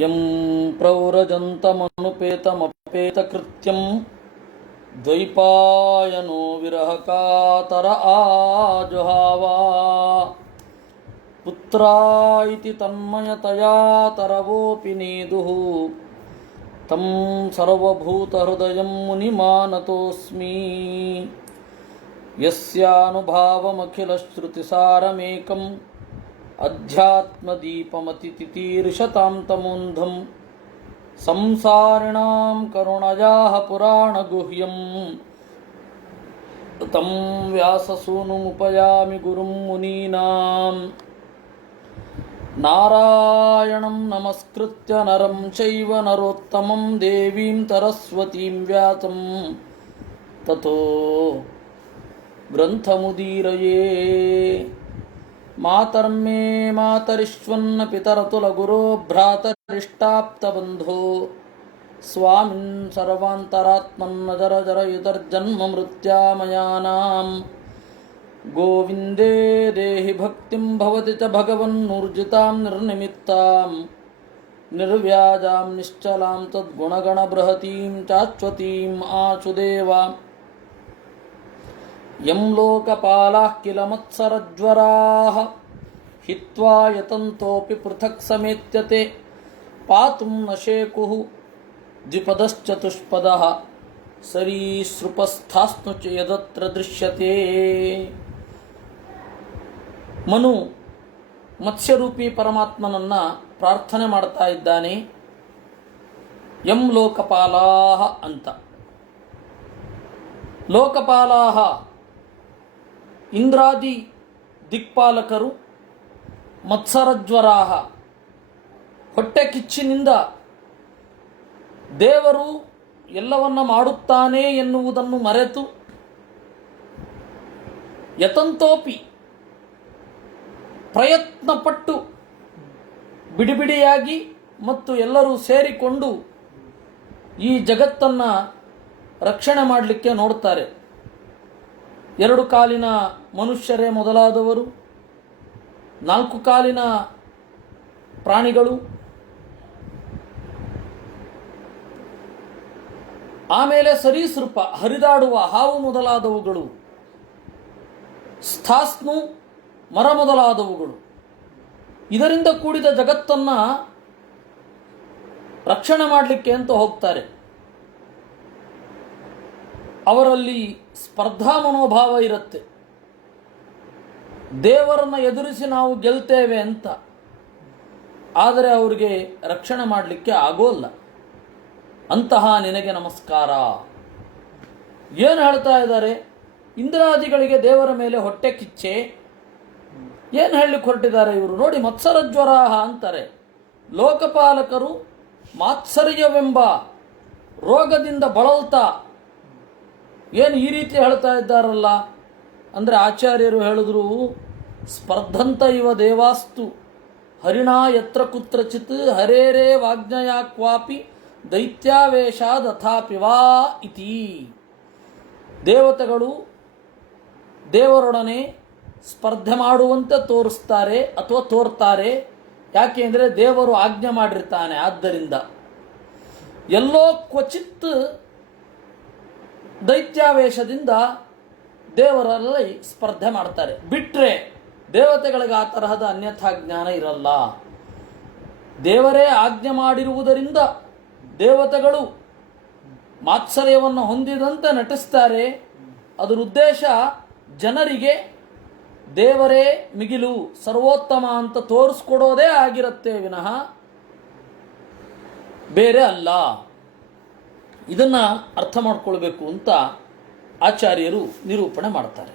M ಪ್ರವ್ರಜಂತಮನುಪೇತಮಪೇತಕೃತ್ಯಂ ದ್ವೈಪಾಯನೋ ವಿರಹಕಾತರ ಆಜುಹಾವ ಪುತ್ರಾಯಿತಿ ತನ್ಮಯತಯಾ ತರವೋಪಿ ನೇದುಃ ತಂ ಸರ್ವಭೂತಹೃದಯಂ ಮುನಿಮಾನತೋಸ್ಮಿ ಯಸ್ಯಾನುಭಾವಮಖಿಲಶ್ರುತಿಸಾರಮೇಕಂ ಅಧ್ಯಾತ್ಮದೀಪಮತಿತಿತೀರ್ಷತಾಂ ತಮೋಂಧಂ ಸಂಸಾರಿಣಾಂ ಕರುಣಯಾಃ ಪುರಾಣಗುಹ್ಯಂ ತಂ ವ್ಯಾಸಸೂನುಮುಪಯಾಮಿ ಗುರುಂ ಮುನೀನಾಂ ನಾರಾಯಣಂ ನಮಸ್ಕೃತ್ಯ ನರಂ ಚೈವ ನರೋತ್ತಮಂ ದೇವೀಂ ಸರಸ್ವತೀಂ ವ್ಯಾಸಂ ತತೋ ಗ್ರಂಥಮುದೀರಯೇ ಮಾತರ್ಮೇ ಮಾತರಿಷ್ವನ್ನ ಪಿತರತುಲಗುರೋ ಭ್ರಾತರಿಷ್ಟಾಪ್ತಬಂಧೋ ಸ್ವಾಮಿನ್ ಸರ್ವಾಂತರಾತ್ಮನ್ನ ಜರ ಜರ ಯುತರ್ಜನ್ಮ ಮೃತ್ಯಾಮಯಾನಾಂ ಗೋವಿಂದೇ ದೇಹಿ ಭಕ್ತಿಂ ಭವತಿ ಚ ಭಗವನ್ನೂರ್ಜಿತಾಂ ನಿರ್ನಿಮಿತ್ತಾಂ ನಿರ್ವ್ಯಾಜಾಂ ನಿಶ್ಚಲಾಂ ತದ್ಗುಣಗಣಬೃಹತೀಂ ಚಾಚ್ವತೀಂ ಆಚುದೇವ ಯಂ ಲೋಕಪಾಲಾಃ ಕಿಲ ಮತ್ಸರಜ್ವರಾಃ ಹಿತ್ವಾ ಯತಂತೋಪಿ ಪೃಥಕ್ ಸಮೇತ್ಯತೆ ಪಾತುಂ ನ ಶೇಕುಃ ದ್ವಿಪದಶ್ಚತುಷ್ಪದಃ ಸರೀಸೃಪಸ್ಥಾಸ್ನು ಚ ಯದತ್ರ ದೃಶ್ಯತೆ. ಮನು ಮತ್ಸ್ಯರೂಪಿ ಪರಮಾತ್ಮನನ್ನ ಪ್ರಾರ್ಥನೆ ಮಾಡ್ತಾ ಇದ್ದಾನೆ. ಯಂ ಲೋಕಪಾಲಾಃ ಅಂತ. ಲೋಕಪಾಲಾಃ ಇಂದ್ರಾದಿ ದಿಕ್ಪಾಲಕರು, ಮತ್ಸರಜ್ವರಾಹ ಹೊಟ್ಟೆ ಕಿಚ್ಚಿನಿಂದ ದೇವರು ಎಲ್ಲವನ್ನ ಮಾಡುತ್ತಾನೆ ಎನ್ನುವುದನ್ನು ಮರೆತು ಯತಂತೋಪಿ ಪ್ರಯತ್ನಪಟ್ಟು ಬಿಡಿಬಿಡಿಯಾಗಿ ಮತ್ತು ಎಲ್ಲರೂ ಸೇರಿಕೊಂಡು ಈ ಜಗತ್ತನ್ನು ರಕ್ಷಣೆ ಮಾಡಲಿಕ್ಕೆ ನೋಡ್ತಾರೆ. ಎರಡು ಕಾಲಿನ ಮನುಷ್ಯರೇ ಮೊದಲಾದವರು, ನಾಲ್ಕು ಕಾಲಿನ ಪ್ರಾಣಿಗಳು, ಆಮೇಲೆ ಸರೀಸೃಪ ಹರಿದಾಡುವ ಹಾವು ಮೊದಲಾದವುಗಳು, ಸ್ಥಾಸ್ನು ಮರ ಮೊದಲಾದವುಗಳು, ಇದರಿಂದ ಕೂಡಿದ ಜಗತ್ತನ್ನು ರಕ್ಷಣೆ ಮಾಡಲಿಕ್ಕೆ ಅಂತ ಹೋಗ್ತಾರೆ. ಅವರಲ್ಲಿ ಸ್ಪರ್ಧಾ ಮನೋಭಾವ ಇರುತ್ತೆ. ದೇವರನ್ನು ಎದುರಿಸಿ ನಾವು ಗೆಲ್ತೇವೆ ಅಂತ. ಆದರೆ ಅವರಿಗೆ ರಕ್ಷಣೆ ಮಾಡಲಿಕ್ಕೆ ಆಗೋಲ್ಲ. ಅಂತಹ ನಿನಗೆ ನಮಸ್ಕಾರ. ಏನು ಹೇಳ್ತಾ ಇದ್ದಾರೆ? ಇಂದ್ರಾದಿಗಳಿಗೆ ದೇವರ ಮೇಲೆ ಹೊಟ್ಟೆ ಕಿಚ್ಚೆ. ಏನು ಹೇಳಲಿಕ್ಕೆ ಹೊರಟಿದ್ದಾರೆ ಇವರು? ನೋಡಿ, ಮತ್ಸರಜ್ವರಾಹ ಅಂತಾರೆ. ಲೋಕಪಾಲಕರು ಮಾತ್ಸರ್ಯವೆಂಬ ರೋಗದಿಂದ ಬಳಲ್ತಾ ಏನು ಈ ರೀತಿ ಹೇಳ್ತಾ ಇದ್ದಾರಲ್ಲ ಅಂದರೆ, ಆಚಾರ್ಯರು ಹೇಳಿದ್ರು, ಸ್ಪರ್ಧಂತ ಇವ ದೇವಾಸ್ತು ಹರಿಣಾ ಯತ್ರ ಕುತ್ರಚಿತ್ ಹರೇರೇ ವಾಜ್ಞಯ ಕ್ವಾಪಿ ದೈತ್ಯಾವೇಶಾದಥಾಪಿವಾ ಇತಿ. ದೇವತೆಗಳು ದೇವರೊಡನೆ ಸ್ಪರ್ಧೆ ಮಾಡುವಂತೆ ತೋರಿಸ್ತಾರೆ ಅಥವಾ ತೋರ್ತಾರೆ. ಯಾಕೆ ಅಂದರೆ ದೇವರು ಆಜ್ಞೆ ಮಾಡಿರ್ತಾನೆ. ಆದ್ದರಿಂದ ಎಲ್ಲೋ ಕ್ವಚಿತ್ ದೈತ್ಯಾವೇಶದಿಂದ ದೇವರಲ್ಲಿ ಸ್ಪರ್ಧೆ ಮಾಡ್ತಾರೆ. ಬಿಟ್ಟರೆ ದೇವತೆಗಳಿಗೆ ಆ ತರಹದ ಅನ್ಯಥಾ ಜ್ಞಾನ ಇರಲ್ಲ. ದೇವರೇ ಆಜ್ಞೆ ಮಾಡಿರುವುದರಿಂದ ದೇವತೆಗಳು ಮಾತ್ಸರ್ಯವನ್ನು ಹೊಂದಿದಂತೆ ನಟಿಸ್ತಾರೆ. ಅದರ ಉದ್ದೇಶ ಜನರಿಗೆ ದೇವರೇ ಮಿಗಿಲು, ಸರ್ವೋತ್ತಮ ಅಂತ ತೋರಿಸ್ಕೊಡೋದೇ ಆಗಿರುತ್ತೆ ವಿನಃ ಬೇರೆ ಅಲ್ಲ. ಇದನ್ನು ಅರ್ಥ ಮಾಡ್ಕೊಳ್ಬೇಕು ಅಂತ ಆಚಾರ್ಯರು ನಿರೂಪಣೆ ಮಾಡ್ತಾರೆ.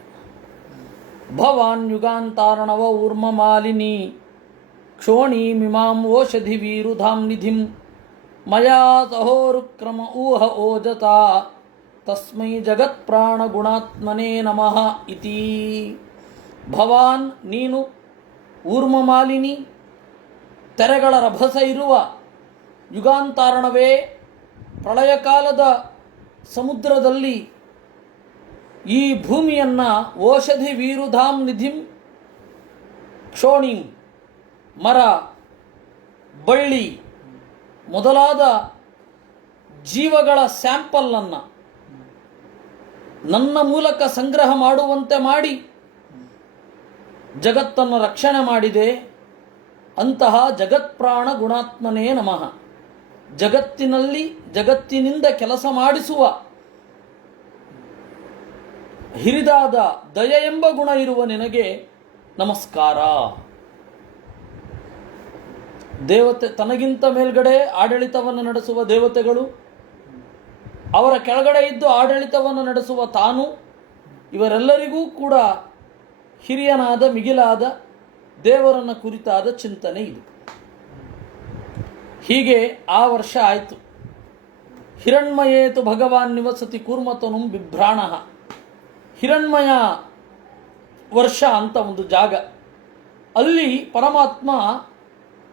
ಭವಾನ್ ಯುಗಾಂತಾರಣವ ಊರ್ಮ ಮಾಲಿನಿ ಕ್ಷೋಣೀಮಿಮಾಂ ಓಷಧಿ ವೀರುಧಾಂ ನಿಧಿಂ ಮಯಾ ಸಹೋರುಕ್ರಮ ಊಹ ಓಜತಾ ತಸ್ಮೈ ಜಗತ್ಪ್ರಾಣ ಗುಣಾತ್ಮನೇ ನಮಃ ಇತಿ. ಭವಾನ್ ನೀನು, ಊರ್ಮ ಮಾಲಿನಿ ತೆರೆಗಳ ರಭಸ ಇರುವ ಯುಗಾಂತಾರಣವೇ, ಪ್ರಳಯ ಕಾಲದ ಸಮುದ್ರದಲ್ಲಿ ಈ ಭೂಮಿಯನ್ನು ಓಷಧಿ ವೀರುಧಾಂ ನಿಧಿಂ ಕ್ಷೋಣಿಂ ಮರ, ಬಳ್ಳಿ, ಮೊದಲಾದ ಜೀವಗಳ ಸ್ಯಾಂಪಲ್ಲನ್ನು ನನ್ನ ಮೂಲಕ ಸಂಗ್ರಹ ಮಾಡುವಂತೆ ಮಾಡಿ ಜಗತ್ತನ್ನು ರಕ್ಷಣೆ ಮಾಡಿದೆ. ಅಂತಹ ಜಗತ್ಪ್ರಾಣ ಗುಣಾತ್ಮನೇ ನಮಃ. ಜಗತ್ತಿನಿಂದ ಕೆಲಸ ಮಾಡಿಸುವ ಹಿರಿದಾದ ದಯ ಎಂಬ ಗುಣ ಇರುವ ನಿನಗೆ ನಮಸ್ಕಾರ. ದೇವತೆ ತನಗಿಂತ ಮೇಲ್ಗಡೆ ಆಡಳಿತವನ್ನು ನಡೆಸುವ ದೇವತೆಗಳು, ಅವರ ಕೆಳಗಡೆ ಇದ್ದು ಆಡಳಿತವನ್ನು ನಡೆಸುವ ತಾನು, ಇವರೆಲ್ಲರಿಗೂ ಕೂಡ ಹಿರಿಯನಾದ ಮಿಗಿಲಾದ ದೇವರನ್ನು ಕುರಿತಾದ ಚಿಂತನೆ ಇದು. ಹೀಗೆ ಆ ವರ್ಷ ಆಯಿತು. ಹಿರಣ್ಮಯೇತು ಭಗವಾನ್ ನಿವಸತಿ ಕೂರ್ಮತನುಂ ಬಿಭ್ರಾಣ. ಹಿರಣ್ಮಯ ವರ್ಷ ಅಂತ ಒಂದು ಜಾಗ, ಅಲ್ಲಿ ಪರಮಾತ್ಮ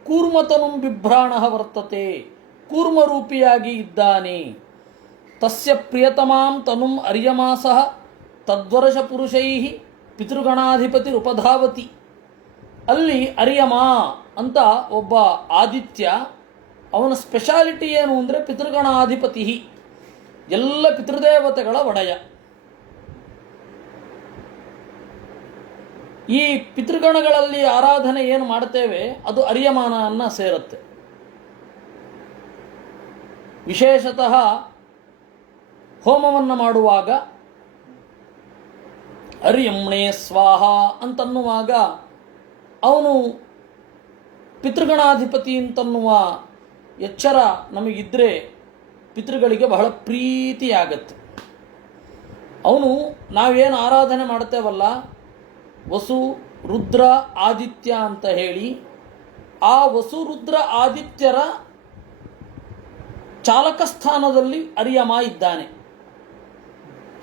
ಕೂರ್ಮತನುಂ ಬಿಭ್ರಾಣ ವರ್ತತೆ, ಕೂರ್ಮರೂಪಿಯಾಗಿ ಇದ್ದಾನೆ. ತಸ್ಯ ಪ್ರಿಯತಮಾಂ ತನುಂ ಅರ್ಯಮಾಸಃ ತದ್ವರ್ಷ ಪುರುಷೈ ಪಿತೃಗಣಾಧಿಪತಿ ಉಪಧಾವತಿ. ಅಲ್ಲಿ ಅರ್ಯಮ ಅಂತ ಒಬ್ಬ ಆದಿತ್ಯ, ಅವನ ಸ್ಪೆಷಾಲಿಟಿ ಏನು ಅಂದರೆ ಪಿತೃಗಣಾಧಿಪತಿ, ಎಲ್ಲ ಪಿತೃದೇವತೆಗಳ ಒಡೆಯ. ಈ ಪಿತೃಗಣಗಳಲ್ಲಿ ಆರಾಧನೆ ಏನು ಮಾಡ್ತೇವೆ ಅದು ಅರ್ಯಮಾನನ್ನ ಸೇರುತ್ತೆ. ವಿಶೇಷತಃ ಹೋಮವನ್ನು ಮಾಡುವಾಗ ಅರ್ಯಮ್ಣೇ ಸ್ವಾಹ ಅಂತನ್ನುವಾಗ ಅವನು ಪಿತೃಗಣಾಧಿಪತಿ ಅಂತನ್ನುವ ಎಚ್ಚರ ನಮಗಿದ್ದರೆ ಪಿತೃಗಳಿಗೆ ಬಹಳ ಪ್ರೀತಿಯಾಗತ್ತೆ. ಅವನು ನಾವೇನು ಆರಾಧನೆ ಮಾಡ್ತೇವಲ್ಲ, ವಸು ರುದ್ರ ಆದಿತ್ಯ ಅಂತ ಹೇಳಿ, ಆ ವಸು ರುದ್ರ ಆದಿತ್ಯರ ಚಾಲಕ ಸ್ಥಾನದಲ್ಲಿ ಅರ್ಯಮ ಇದ್ದಾನೆ.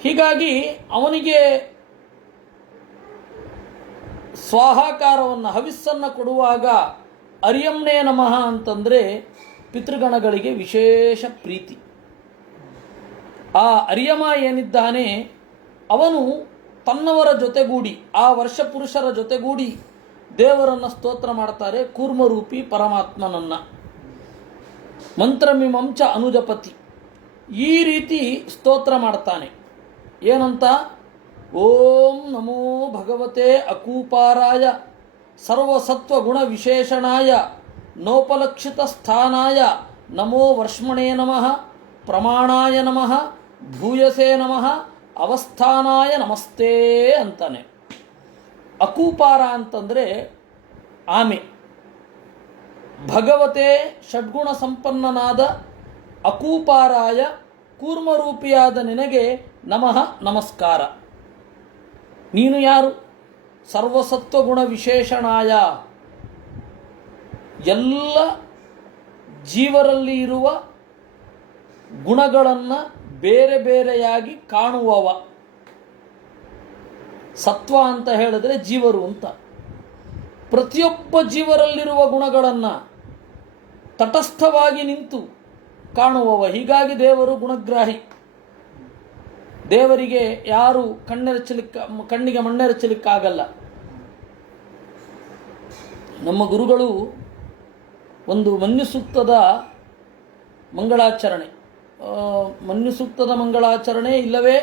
ಹೀಗಾಗಿ ಅವನಿಗೆ ಸ್ವಾಹಾಕಾರವನ್ನು ಹವಿಸ್ಸನ್ನು ಕೊಡುವಾಗ ಅರ್ಯಮ್ನೇ ನಮಃ ಅಂತಂದರೆ ಪಿತೃಗಣಗಳಿಗೆ ವಿಶೇಷ ಪ್ರೀತಿ. ಆ ಅರ್ಯಮ ಏನಿದ್ದಾನೆ ಅವನು ತನ್ನವರ ಜೊತೆಗೂಡಿ, ಆ ವರ್ಷ ಪುರುಷರ ಜೊತೆಗೂಡಿ ದೇವರನ್ನು ಸ್ತೋತ್ರ ಮಾಡ್ತಾರೆ. ಕೂರ್ಮರೂಪಿ ಪರಮಾತ್ಮನನ್ನ ಮಂತ್ರಮಿಮಂಚ ಅನುಜಪತಿ, ಈ ರೀತಿ ಸ್ತೋತ್ರ ಮಾಡ್ತಾನೆ. ಏನಂತ? ಓಂ ನಮೋ ಭಗವತೆ ಅಕೂಪಾರಾಯ ಸರ್ವಸತ್ವಗುಣ ವಿಶೇಷಣಾಯ ನೋಪಲಕ್ಷಿತ ಸ್ಥಾನಾಯ ನಮೋ ವರ್ಷ್ಮಣೇ ನಮಃ ಪ್ರಮಾಣಾಯ ನಮಃ ಭೂಯಸೇ ನಮಃ ಅವಸ್ಥಾನಾಯ ನಮಸ್ತೆ ಅಂತಾನೆ. ಅಕೂಪಾರ ಅಂತಂದರೆ ಆಮೆ. ಭಗವತೆ ಷಡ್ಗುಣ ಸಂಪನ್ನನಾದ ಅಕೂಪಾರಾಯ ಕೂರ್ಮರೂಪಿಯಾದ ನಿನಗೆ ನಮಃ ನಮಸ್ಕಾರ. ನೀನು ಯಾರು? ಸರ್ವಸತ್ವಗುಣ ವಿಶೇಷಣಾಯ, ಎಲ್ಲ ಜೀವರಲ್ಲಿ ಇರುವ ಗುಣಗಳನ್ನು ಬೇರೆ ಬೇರೆಯಾಗಿ ಕಾಣುವವ. ಸತ್ವ ಅಂತ ಹೇಳಿದ್ರೆ ಜೀವರು ಅಂತ. ಪ್ರತಿಯೊಬ್ಬ ಜೀವರಲ್ಲಿರುವ ಗುಣಗಳನ್ನು ತಟಸ್ಥವಾಗಿ ನಿಂತು ಕಾಣುವವ. ಹೀಗಾಗಿ ದೇವರು ಗುಣಗ್ರಾಹಿ. ದೇವರಿಗೆ ಯಾರು ಕಣ್ಣಿಗೆ ಮಣ್ಣೆರಚಲಿಕ್ಕಾಗಲ್ಲ. ನಮ್ಮ ಗುರುಗಳು ಒಂದು ಮನ್ಯುಸೂಕ್ತದ ಮಂಗಳಾಚರಣೆ, ಮನ್ಯುಸೂಕ್ತದ ಮಂಗಳಾಚರಣೆ ಇಲ್ಲವೇ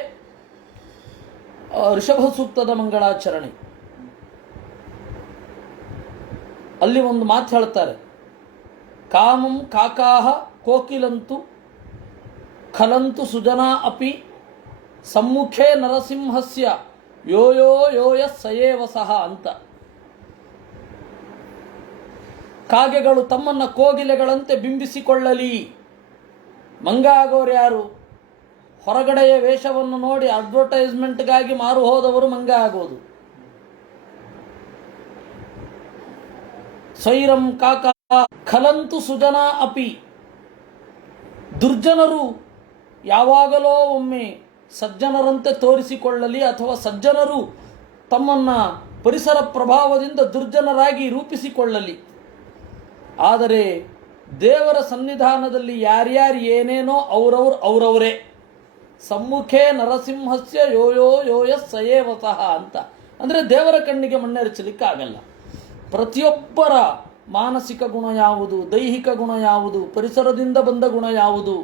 ಋಷಭ ಸೂಕ್ತದ ಮಂಗಳಾಚರಣೆ, ಅಲ್ಲಿ ಒಂದು ಮಾತು ಹೇಳ್ತಾರೆ. ಕಾಮಂ ಕಾಕಾಹ ಕೋಕಿಲಂತು ಖಲಂತು ಸುಜನಾ ಅಪಿ ಸಮ್ಮುಖೇ ನರಸಿಂಹಸ್ಯ ಯೋಯೋ ಯೋಯ ಸಯೇವ ಸಹ ಅಂತ. ಕಾಗೆಗಳು ತಮ್ಮನ್ನು ಕೋಗಿಲೆಗಳಂತೆ ಬಿಂಬಿಸಿಕೊಳ್ಳಲಿ. ಮಂಗ ಆಗೋರು ಯಾರು? ಹೊರಗಡೆಯ ವೇಷವನ್ನು ನೋಡಿ ಅಡ್ವರ್ಟೈಸ್ಮೆಂಟ್ಗಾಗಿ ಮಾರು ಹೋದವರು ಮಂಗ ಆಗೋದು. ಸ್ವೈರಂ ಕಾಕ ಖಲಂತು ಸುಜನಾ ಅಪಿ, ದುರ್ಜನರು ಯಾವಾಗಲೋ ಒಮ್ಮೆ ಸಜ್ಜನರಂತೆ ತೋರಿಸಿಕೊಳ್ಳಲಿ, ಅಥವಾ ಸಜ್ಜನರು ತಮ್ಮನ್ನು ಪರಿಸರ ಪ್ರಭಾವದಿಂದ ದುರ್ಜನರಾಗಿ ರೂಪಿಸಿಕೊಳ್ಳಲಿ. ಆದರೆ ದೇವರ ಸನ್ನಿಧಾನದಲ್ಲಿ ಯಾರ್ಯಾರು ಏನೇನೋ ಅವರವರೇ. ಸಮ್ಮುಖೇ ನರಸಿಂಹಸ್ಯ ಯೋಯೋ ಯೋಯ ಸಯೇವತಃ ಅಂತ. ಅಂದರೆ ದೇವರ ಕಣ್ಣಿಗೆ ಮಣ್ಣೆರಚಲಿಕ್ಕಾಗಲ್ಲ. ಪ್ರತಿಯೊಬ್ಬರ ಮಾನಸಿಕ ಗುಣ ಯಾವುದು, ದೈಹಿಕ ಗುಣ ಯಾವುದು, ಪರಿಸರದಿಂದ ಬಂದ ಗುಣ ಯಾವುದು,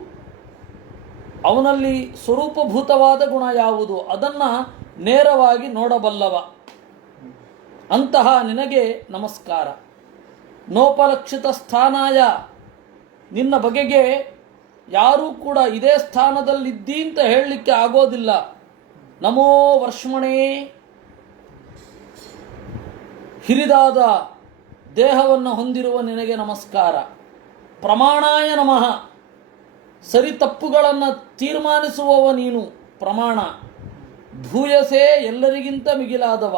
ಅವನಲ್ಲಿ ಸ್ವರೂಪಭೂತವಾದ ಗುಣ ಯಾವುದು, ಅದನ್ನು ನೇರವಾಗಿ ನೋಡಬಲ್ಲವ. ಅಂತಹ ನಿನಗೆ ನಮಸ್ಕಾರ. ನೋಪಲಕ್ಷಿತ ಸ್ಥಾನಾಯ, ನಿನ್ನ ಬಗೆಗೆ ಯಾರೂ ಕೂಡ ಇದೇ ಸ್ಥಾನದಲ್ಲಿದ್ದಿ ಅಂತ ಹೇಳಲಿಕ್ಕೆ ಆಗೋದಿಲ್ಲ. ನಮೋ ವರ್ಷಮಣೇ, ಹಿರಿದಾದ ದೇಹವನ್ನು ಹೊಂದಿರುವ ನಿನಗೆ ನಮಸ್ಕಾರ. ಪ್ರಮಾಣಾಯ ನಮಃ, ಸರಿ ತಪ್ಪುಗಳನ್ನು ತೀರ್ಮಾನಿಸುವವ ನೀನು, ಪ್ರಮಾಣ. ಭೂಯಸೆ, ಎಲ್ಲರಿಗಿಂತ ಮಿಗಿಲಾದವ.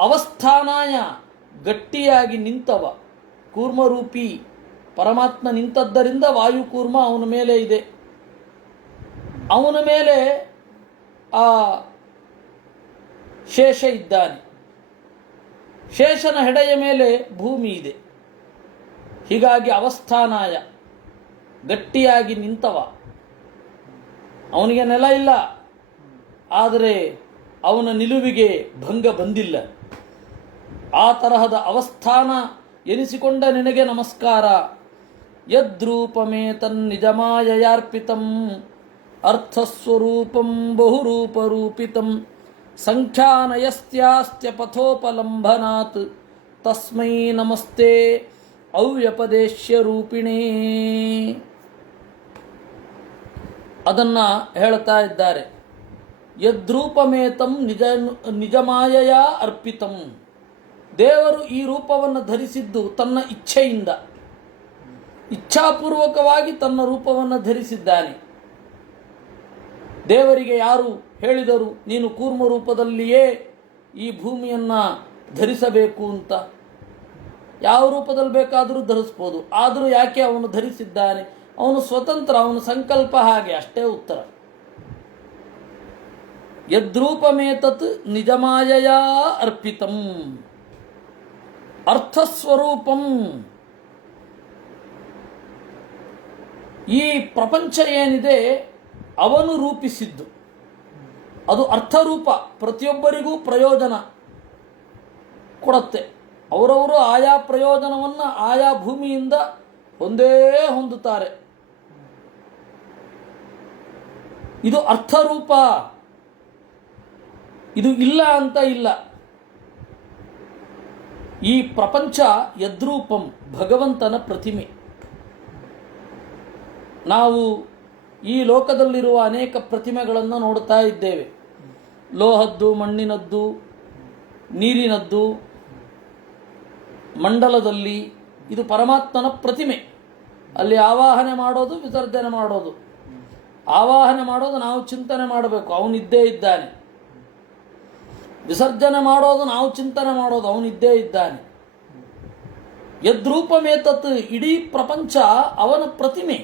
ಅವಸ್ಥಾನಾಯ, ಗಟ್ಟಿಯಾಗಿ ನಿಂತವ. ಕೂರ್ಮರೂಪಿ, ಪರಮಾತ್ಮ ನಿಂತದ್ದರಿಂದ ವಾಯುಕೂರ್ಮ ಅವನ ಮೇಲೆ ಇದೆ. ಅವನ ಮೇಲೆ ಆ ಶೇಷ ಇದ್ದಾನೆ. ಶೇಷನ ಹೆಡೆಯ ಮೇಲೆ ಭೂಮಿ ಇದೆ. ಹೀಗಾಗಿ ಅವಸ್ಥಾನಾಯ, ಗಟ್ಟಿಯಾಗಿ ನಿಂತವ. ಅವನಿಗೆ ನೆಲ ಇಲ್ಲ, ಆದರೆ ಅವನ ನಿಲುವಿಗೆ ಭಂಗ ಬಂದಿಲ್ಲ. ಆ ತರಹದ ಅವಸ್ಥಾನ ಎನಿಸಿಕೊಂಡ ನಿನಗೆ ನಮಸ್ಕಾರ. ಯದ್ರೂಪಮೇ ತನ್ನಿಜಮಾಯಯಾರ್ಪಿತಂ ಅರ್ಥಸ್ವರೂಪಂ ಬಹುರೂಪರೂಪಿತಂ ಸಂಖ್ಯಾನಯಸ್ತ್ಯಾಸ್ತ್ಯ ಪಥೋಪಲಂಭನಾತ್ ತಸ್ಮೈ ನಮಸ್ತೆ ಅವ್ಯಪದೇಶ್ಯ ರೂಪಿಣೇ. ಅದನ್ನು ಹೇಳ್ತಾ ಇದ್ದಾರೆ. ಯದ್ರೂಪಮೇತಂ ನಿಜಮಾಯಯ ಅರ್ಪಿತಂ. ದೇವರು ಈ ರೂಪವನ್ನು ಧರಿಸಿದ್ದು ತನ್ನ ಇಚ್ಛೆಯಿಂದ, ಇಚ್ಛಾಪೂರ್ವಕವಾಗಿ ತನ್ನ ರೂಪವನ್ನು ಧರಿಸಿದ್ದಾನೆ. ದೇವರಿಗೆ ಯಾರು ಹೇಳಿದರು ನೀನು ಕೂರ್ಮ ರೂಪದಲ್ಲಿಯೇ ಈ ಭೂಮಿಯನ್ನು ಧರಿಸಬೇಕು ಅಂತ? ಯಾವ ರೂಪದಲ್ಲಿ ಬೇಕಾದರೂ ಧರಿಸ್ಬೋದು. ಆದರೂ ಯಾಕೆ ಅವನು ಧರಿಸಿದ್ದಾನೆ? ಅವನು ಸ್ವತಂತ್ರ, ಅವನ ಸಂಕಲ್ಪ ಹಾಗೆ, ಅಷ್ಟೇ ಉತ್ತರ. ಯದ್ರೂಪಮೇತತ್ ನಿಜಮಾಯಯ ಅರ್ಪಿತಂ ಅರ್ಥಸ್ವರೂಪಂ. ಈ ಪ್ರಪಂಚ ಏನಿದೆ ಅವನು ರೂಪಿಸಿದ್ದು, ಅದು ಅರ್ಥರೂಪ. ಪ್ರತಿಯೊಬ್ಬರಿಗೂ ಪ್ರಯೋಜನ ಕೊಡುತ್ತೆ. ಅವರವರು ಆಯಾ ಪ್ರಯೋಜನವನ್ನು ಆಯಾ ಭೂಮಿಯಿಂದ ಹೊಂದುತ್ತಾರೆ. ಇದು ಅರ್ಥರೂಪ. ಇದು ಇಲ್ಲ ಅಂತ ಇಲ್ಲ. ಈ ಪ್ರಪಂಚ ಯದ್ರೂಪಂ, ಭಗವಂತನ ಪ್ರತಿಮೆ. ನಾವು ಈ ಲೋಕದಲ್ಲಿರುವ ಅನೇಕ ಪ್ರತಿಮೆಗಳನ್ನು ನೋಡ್ತಾ ಇದ್ದೇವೆ. ಲೋಹದ್ದು, ಮಣ್ಣಿನದ್ದು, ನೀರಿನದ್ದು, ಮಂಡಲದಲ್ಲಿ. ಇದು ಪರಮಾತ್ಮನ ಪ್ರತಿಮೆ. ಅಲ್ಲಿ ಆವಾಹನೆ ಮಾಡೋದು, ವಿಸರ್ಜನೆ ಮಾಡೋದು. ಆವಾಹನೆ ಮಾಡೋದು ನಾವು ಚಿಂತನೆ ಮಾಡಬೇಕು, ಅವನಿದ್ದೇ ಇದ್ದಾನೆ. ವಿಸರ್ಜನೆ ಮಾಡೋದು ನಾವು ಚಿಂತನೆ ಮಾಡೋದು, ಅವನಿದ್ದೇ ಇದ್ದಾನೆ. ಯದ್ರೂಪಮೇತತ್, ಇಡೀ ಪ್ರಪಂಚ ಅವನ ಪ್ರತಿಮೆ.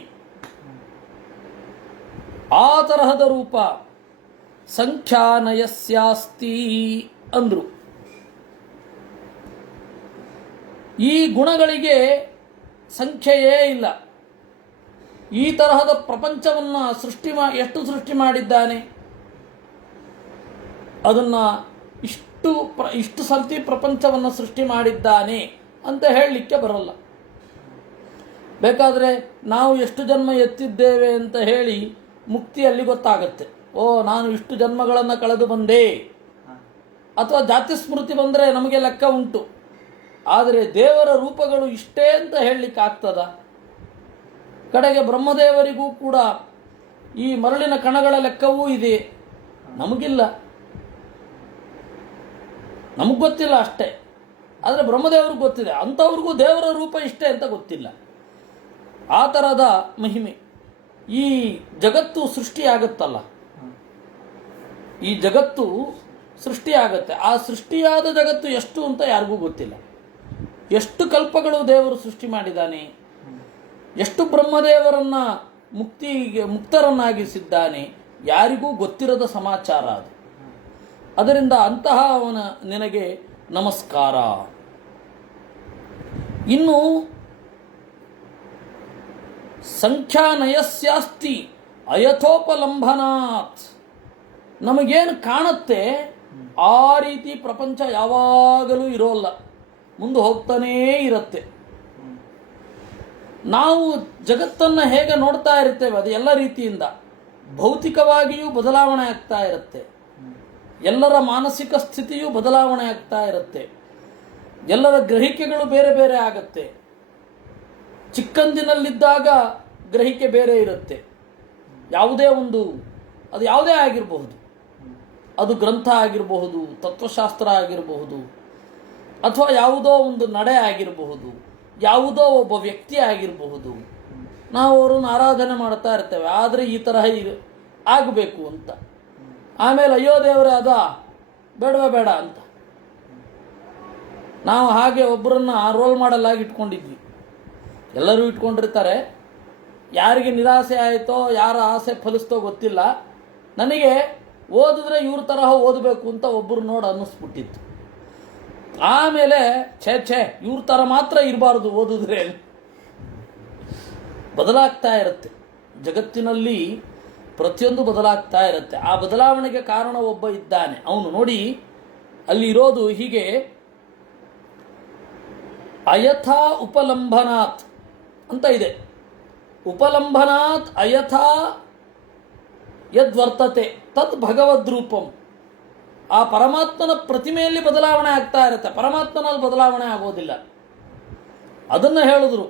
ಆ ತರಹದ ರೂಪ. ಸಂಖ್ಯಾನಯಸ್ಯಾಸ್ತಿ ಅಂದ್ರು. ಈ ಗುಣಗಳಿಗೆ ಸಂಖ್ಯೆಯೇ ಇಲ್ಲ. ಈ ತರಹದ ಪ್ರಪಂಚವನ್ನು ಎಷ್ಟು ಸೃಷ್ಟಿ ಮಾಡಿದ್ದಾನೆ? ಅದನ್ನು ಇಷ್ಟು ಸರ್ತಿ ಪ್ರಪಂಚವನ್ನು ಸೃಷ್ಟಿ ಮಾಡಿದ್ದಾನೆ ಅಂತ ಹೇಳಲಿಕ್ಕೆ ಬರಲ್ಲ. ಬೇಕಾದರೆ ನಾವು ಎಷ್ಟು ಜನ್ಮ ಎತ್ತಿದ್ದೇವೆ ಅಂತ ಹೇಳಿ ಮುಕ್ತಿಯಲ್ಲಿ ಗೊತ್ತಾಗತ್ತೆ. ಓ, ನಾನು ಇಷ್ಟು ಜನ್ಮಗಳನ್ನು ಕಳೆದು ಬಂದೆ. ಅಥವಾ ಜಾತಿ ಸ್ಮೃತಿ ಬಂದರೆ ನಮಗೆ ಲೆಕ್ಕ ಉಂಟು. ಆದರೆ ದೇವರ ರೂಪಗಳು ಇಷ್ಟೇ ಅಂತ ಹೇಳಲಿಕ್ಕೆ ಆಗ್ತದ? ಕಡೆಗೆ ಬ್ರಹ್ಮದೇವರಿಗೂ ಕೂಡ ಈ ಮರಳಿನ ಕಣಗಳ ಲೆಕ್ಕವೂ ಇದೆ, ನಮಗಿಲ್ಲ. ನಮಗೆ ಗೊತ್ತಿಲ್ಲ ಅಷ್ಟೇ. ಆದರೆ ಬ್ರಹ್ಮದೇವರಿಗೆ ಗೊತ್ತಿದೆ. ಅಂಥವ್ರಿಗೂ ದೇವರ ರೂಪ ಇಷ್ಟೇ ಅಂತ ಗೊತ್ತಿಲ್ಲ. ಆ ಥರದ ಮಹಿಮೆ. ಈ ಜಗತ್ತು ಸೃಷ್ಟಿಯಾಗತ್ತಲ್ಲ, ಈ ಜಗತ್ತು ಸೃಷ್ಟಿಯಾಗತ್ತೆ. ಆ ಸೃಷ್ಟಿಯಾದ ಜಗತ್ತು ಎಷ್ಟು ಅಂತ ಯಾರಿಗೂ ಗೊತ್ತಿಲ್ಲ. ಎಷ್ಟು ಕಲ್ಪಗಳು ದೇವರು ಸೃಷ್ಟಿ ಮಾಡಿದ್ದಾನೆ, ಎಷ್ಟು ಬ್ರಹ್ಮದೇವರನ್ನ ಮುಕ್ತರನ್ನಾಗಿಸಿದ್ದಾನೆ, ಯಾರಿಗೂ ಗೊತ್ತಿರದ ಸಮಾಚಾರ ಅದು. ಅದರಿಂದ ಅಂತಹ ಅವನ ನಿನಗೆ ನಮಸ್ಕಾರ. ಇನ್ನು ಸಂಖ್ಯಾನಯಸ್ಯಾಸ್ತಿ ಅಯಥೋಪಲಂಭನಾತ್. ನಮಗೇನು ಕಾಣುತ್ತೆ ಆ ರೀತಿ ಪ್ರಪಂಚ ಯಾವಾಗಲೂ ಇರೋಲ್ಲ. ಮುಂದೆ ಹೋಗ್ತಾನೇ ಇರುತ್ತೆ. ನಾವು ಜಗತ್ತನ್ನು ಹೇಗೆ ನೋಡ್ತಾ ಇರ್ತೇವೆ ಅದು ಎಲ್ಲ ರೀತಿಯಿಂದ ಭೌತಿಕವಾಗಿಯೂ ಬದಲಾವಣೆ ಆಗ್ತಾ ಇರುತ್ತೆ. ಎಲ್ಲರ ಮಾನಸಿಕ ಸ್ಥಿತಿಯೂ ಬದಲಾವಣೆ ಆಗ್ತಾ ಇರುತ್ತೆ. ಎಲ್ಲರ ಗ್ರಹಿಕೆಗಳು ಬೇರೆ ಬೇರೆ ಆಗುತ್ತೆ. ಚಿಕ್ಕಂದಿನಲ್ಲಿದ್ದಾಗ ಗ್ರಹಿಕೆ ಬೇರೆ ಇರುತ್ತೆ. ಯಾವುದೇ ಒಂದು ಅದು ಯಾವುದೇ ಆಗಿರಬಹುದು, ಅದು ಗ್ರಂಥ ಆಗಿರಬಹುದು, ತತ್ವಶಾಸ್ತ್ರ ಆಗಿರಬಹುದು, ಅಥವಾ ಯಾವುದೋ ಒಂದು ನಡೆ ಆಗಿರಬಹುದು, ಯಾವುದೋ ಒಬ್ಬ ವ್ಯಕ್ತಿ ಆಗಿರಬಹುದು. ನಾವು ಅವರನ್ನು ಆರಾಧನೆ ಮಾಡ್ತಾ ಇರ್ತೇವೆ, ಆದರೆ ಈ ತರಹ ಆಗಬೇಕು ಅಂತ. ಆಮೇಲೆ ಅಯ್ಯೋ ದೇವರೇ ಅದ ಬೇಡವೇ ಬೇಡ ಅಂತ ನಾವು ಹಾಗೆ ಒಬ್ಬರನ್ನು ರೋಲ್ ಮಾಡಲ್ ಆಗಿ ಇಟ್ಕೊಂಡಿದ್ವಿ. ಎಲ್ಲರೂ ಇಟ್ಕೊಂಡಿರ್ತಾರೆ. ಯಾರಿಗೆ ನಿರಾಸೆ ಆಯಿತೋ, ಯಾರ ಆಸೆ ಫಲಿಸ್ತೋ ಗೊತ್ತಿಲ್ಲ. ನನಗೆ ಓದಿದ್ರೆ ಇವ್ರ ತರಹ ಓದಬೇಕು ಅಂತ ಒಬ್ಬರು ನೋಡಿ ಅನ್ನಿಸ್ಬಿಟ್ಟಿತ್ತು. ಆಮೇಲೆ ಛೇ ಇವ್ರ ಥರ ಮಾತ್ರ ಇರಬಾರ್ದು ಓದಿದ್ರೆ. ಬದಲಾಗ್ತಾ ಇರುತ್ತೆ ಜಗತ್ತಿನಲ್ಲಿ, ಪ್ರತಿಯೊಂದು ಬದಲಾಗ್ತಾ ಇರುತ್ತೆ. ಆ ಬದಲಾವಣೆಗೆ ಕಾರಣ ಒಬ್ಬ ಇದ್ದಾನೆ. ಅವನು ನೋಡಿ ಅಲ್ಲಿ ಇರೋದು ಹೀಗೆ, ಅಯಥಾ ಉಪಲಂಭನಾತ್ ಅಂತ ಇದೆ. ಉಪಲಂಭನಾತ್ ಅಯಥಾ ಯದ್ವರ್ತತೆ ತದ್ ಭಗವದ್ರೂಪಂ. ಆ ಪರಮಾತ್ಮನ ಪ್ರತಿಮೆಯಲ್ಲಿ ಬದಲಾವಣೆ ಆಗ್ತಾ ಇರುತ್ತೆ, ಪರಮಾತ್ಮನಲ್ಲಿ ಬದಲಾವಣೆ ಆಗೋದಿಲ್ಲ. ಅದನ್ನು ಹೇಳಿದ್ರು,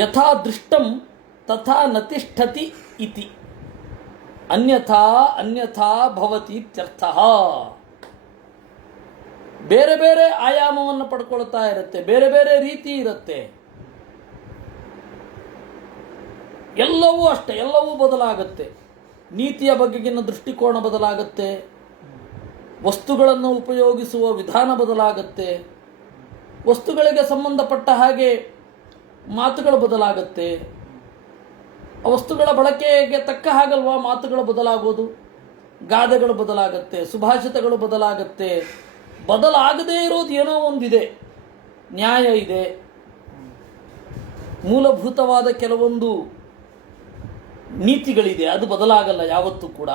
ಯಥಾ ದೃಷ್ಟಂ ತಥಾ ನತಿಷ್ಠತಿ ಇತಿ, ಅನ್ಯಥಾ ಅನ್ಯಥಾ ಭವತಿ ಇತ್ಯರ್ಥಃ. ಬೇರೆ ಬೇರೆ ಆಯಾಮವನ್ನು ಪಡ್ಕೊಳ್ತಾ ಇರುತ್ತೆ, ಬೇರೆ ಬೇರೆ ರೀತಿ ಇರುತ್ತೆ. ಎಲ್ಲವೂ ಅಷ್ಟೇ, ಎಲ್ಲವೂ ಬದಲಾಗುತ್ತೆ. ನೀತಿಯ ಬಗೆಗಿನ ದೃಷ್ಟಿಕೋನ ಬದಲಾಗುತ್ತೆ, ವಸ್ತುಗಳನ್ನು ಉಪಯೋಗಿಸುವ ವಿಧಾನ ಬದಲಾಗುತ್ತೆ, ವಸ್ತುಗಳಿಗೆ ಸಂಬಂಧಪಟ್ಟ ಹಾಗೆ ಮಾತುಗಳು ಬದಲಾಗುತ್ತೆ. ವಸ್ತುಗಳ ಬಳಕೆಗೆ ತಕ್ಕ ಹಾಗಲ್ವಾ ಮಾತುಗಳು ಬದಲಾಗೋದು. ಗಾದೆಗಳು ಬದಲಾಗುತ್ತೆ, ಸುಭಾಷಿತಗಳು ಬದಲಾಗುತ್ತೆ. ಬದಲಾಗದೇ ಇರೋದು ಏನೋ ಒಂದಿದೆ, ನ್ಯಾಯ ಇದೆ, ಮೂಲಭೂತವಾದ ಕೆಲವೊಂದು ನೀತಿಗಳಿದೆ, ಅದು ಬದಲಾಗಲ್ಲ ಯಾವತ್ತೂ ಕೂಡ.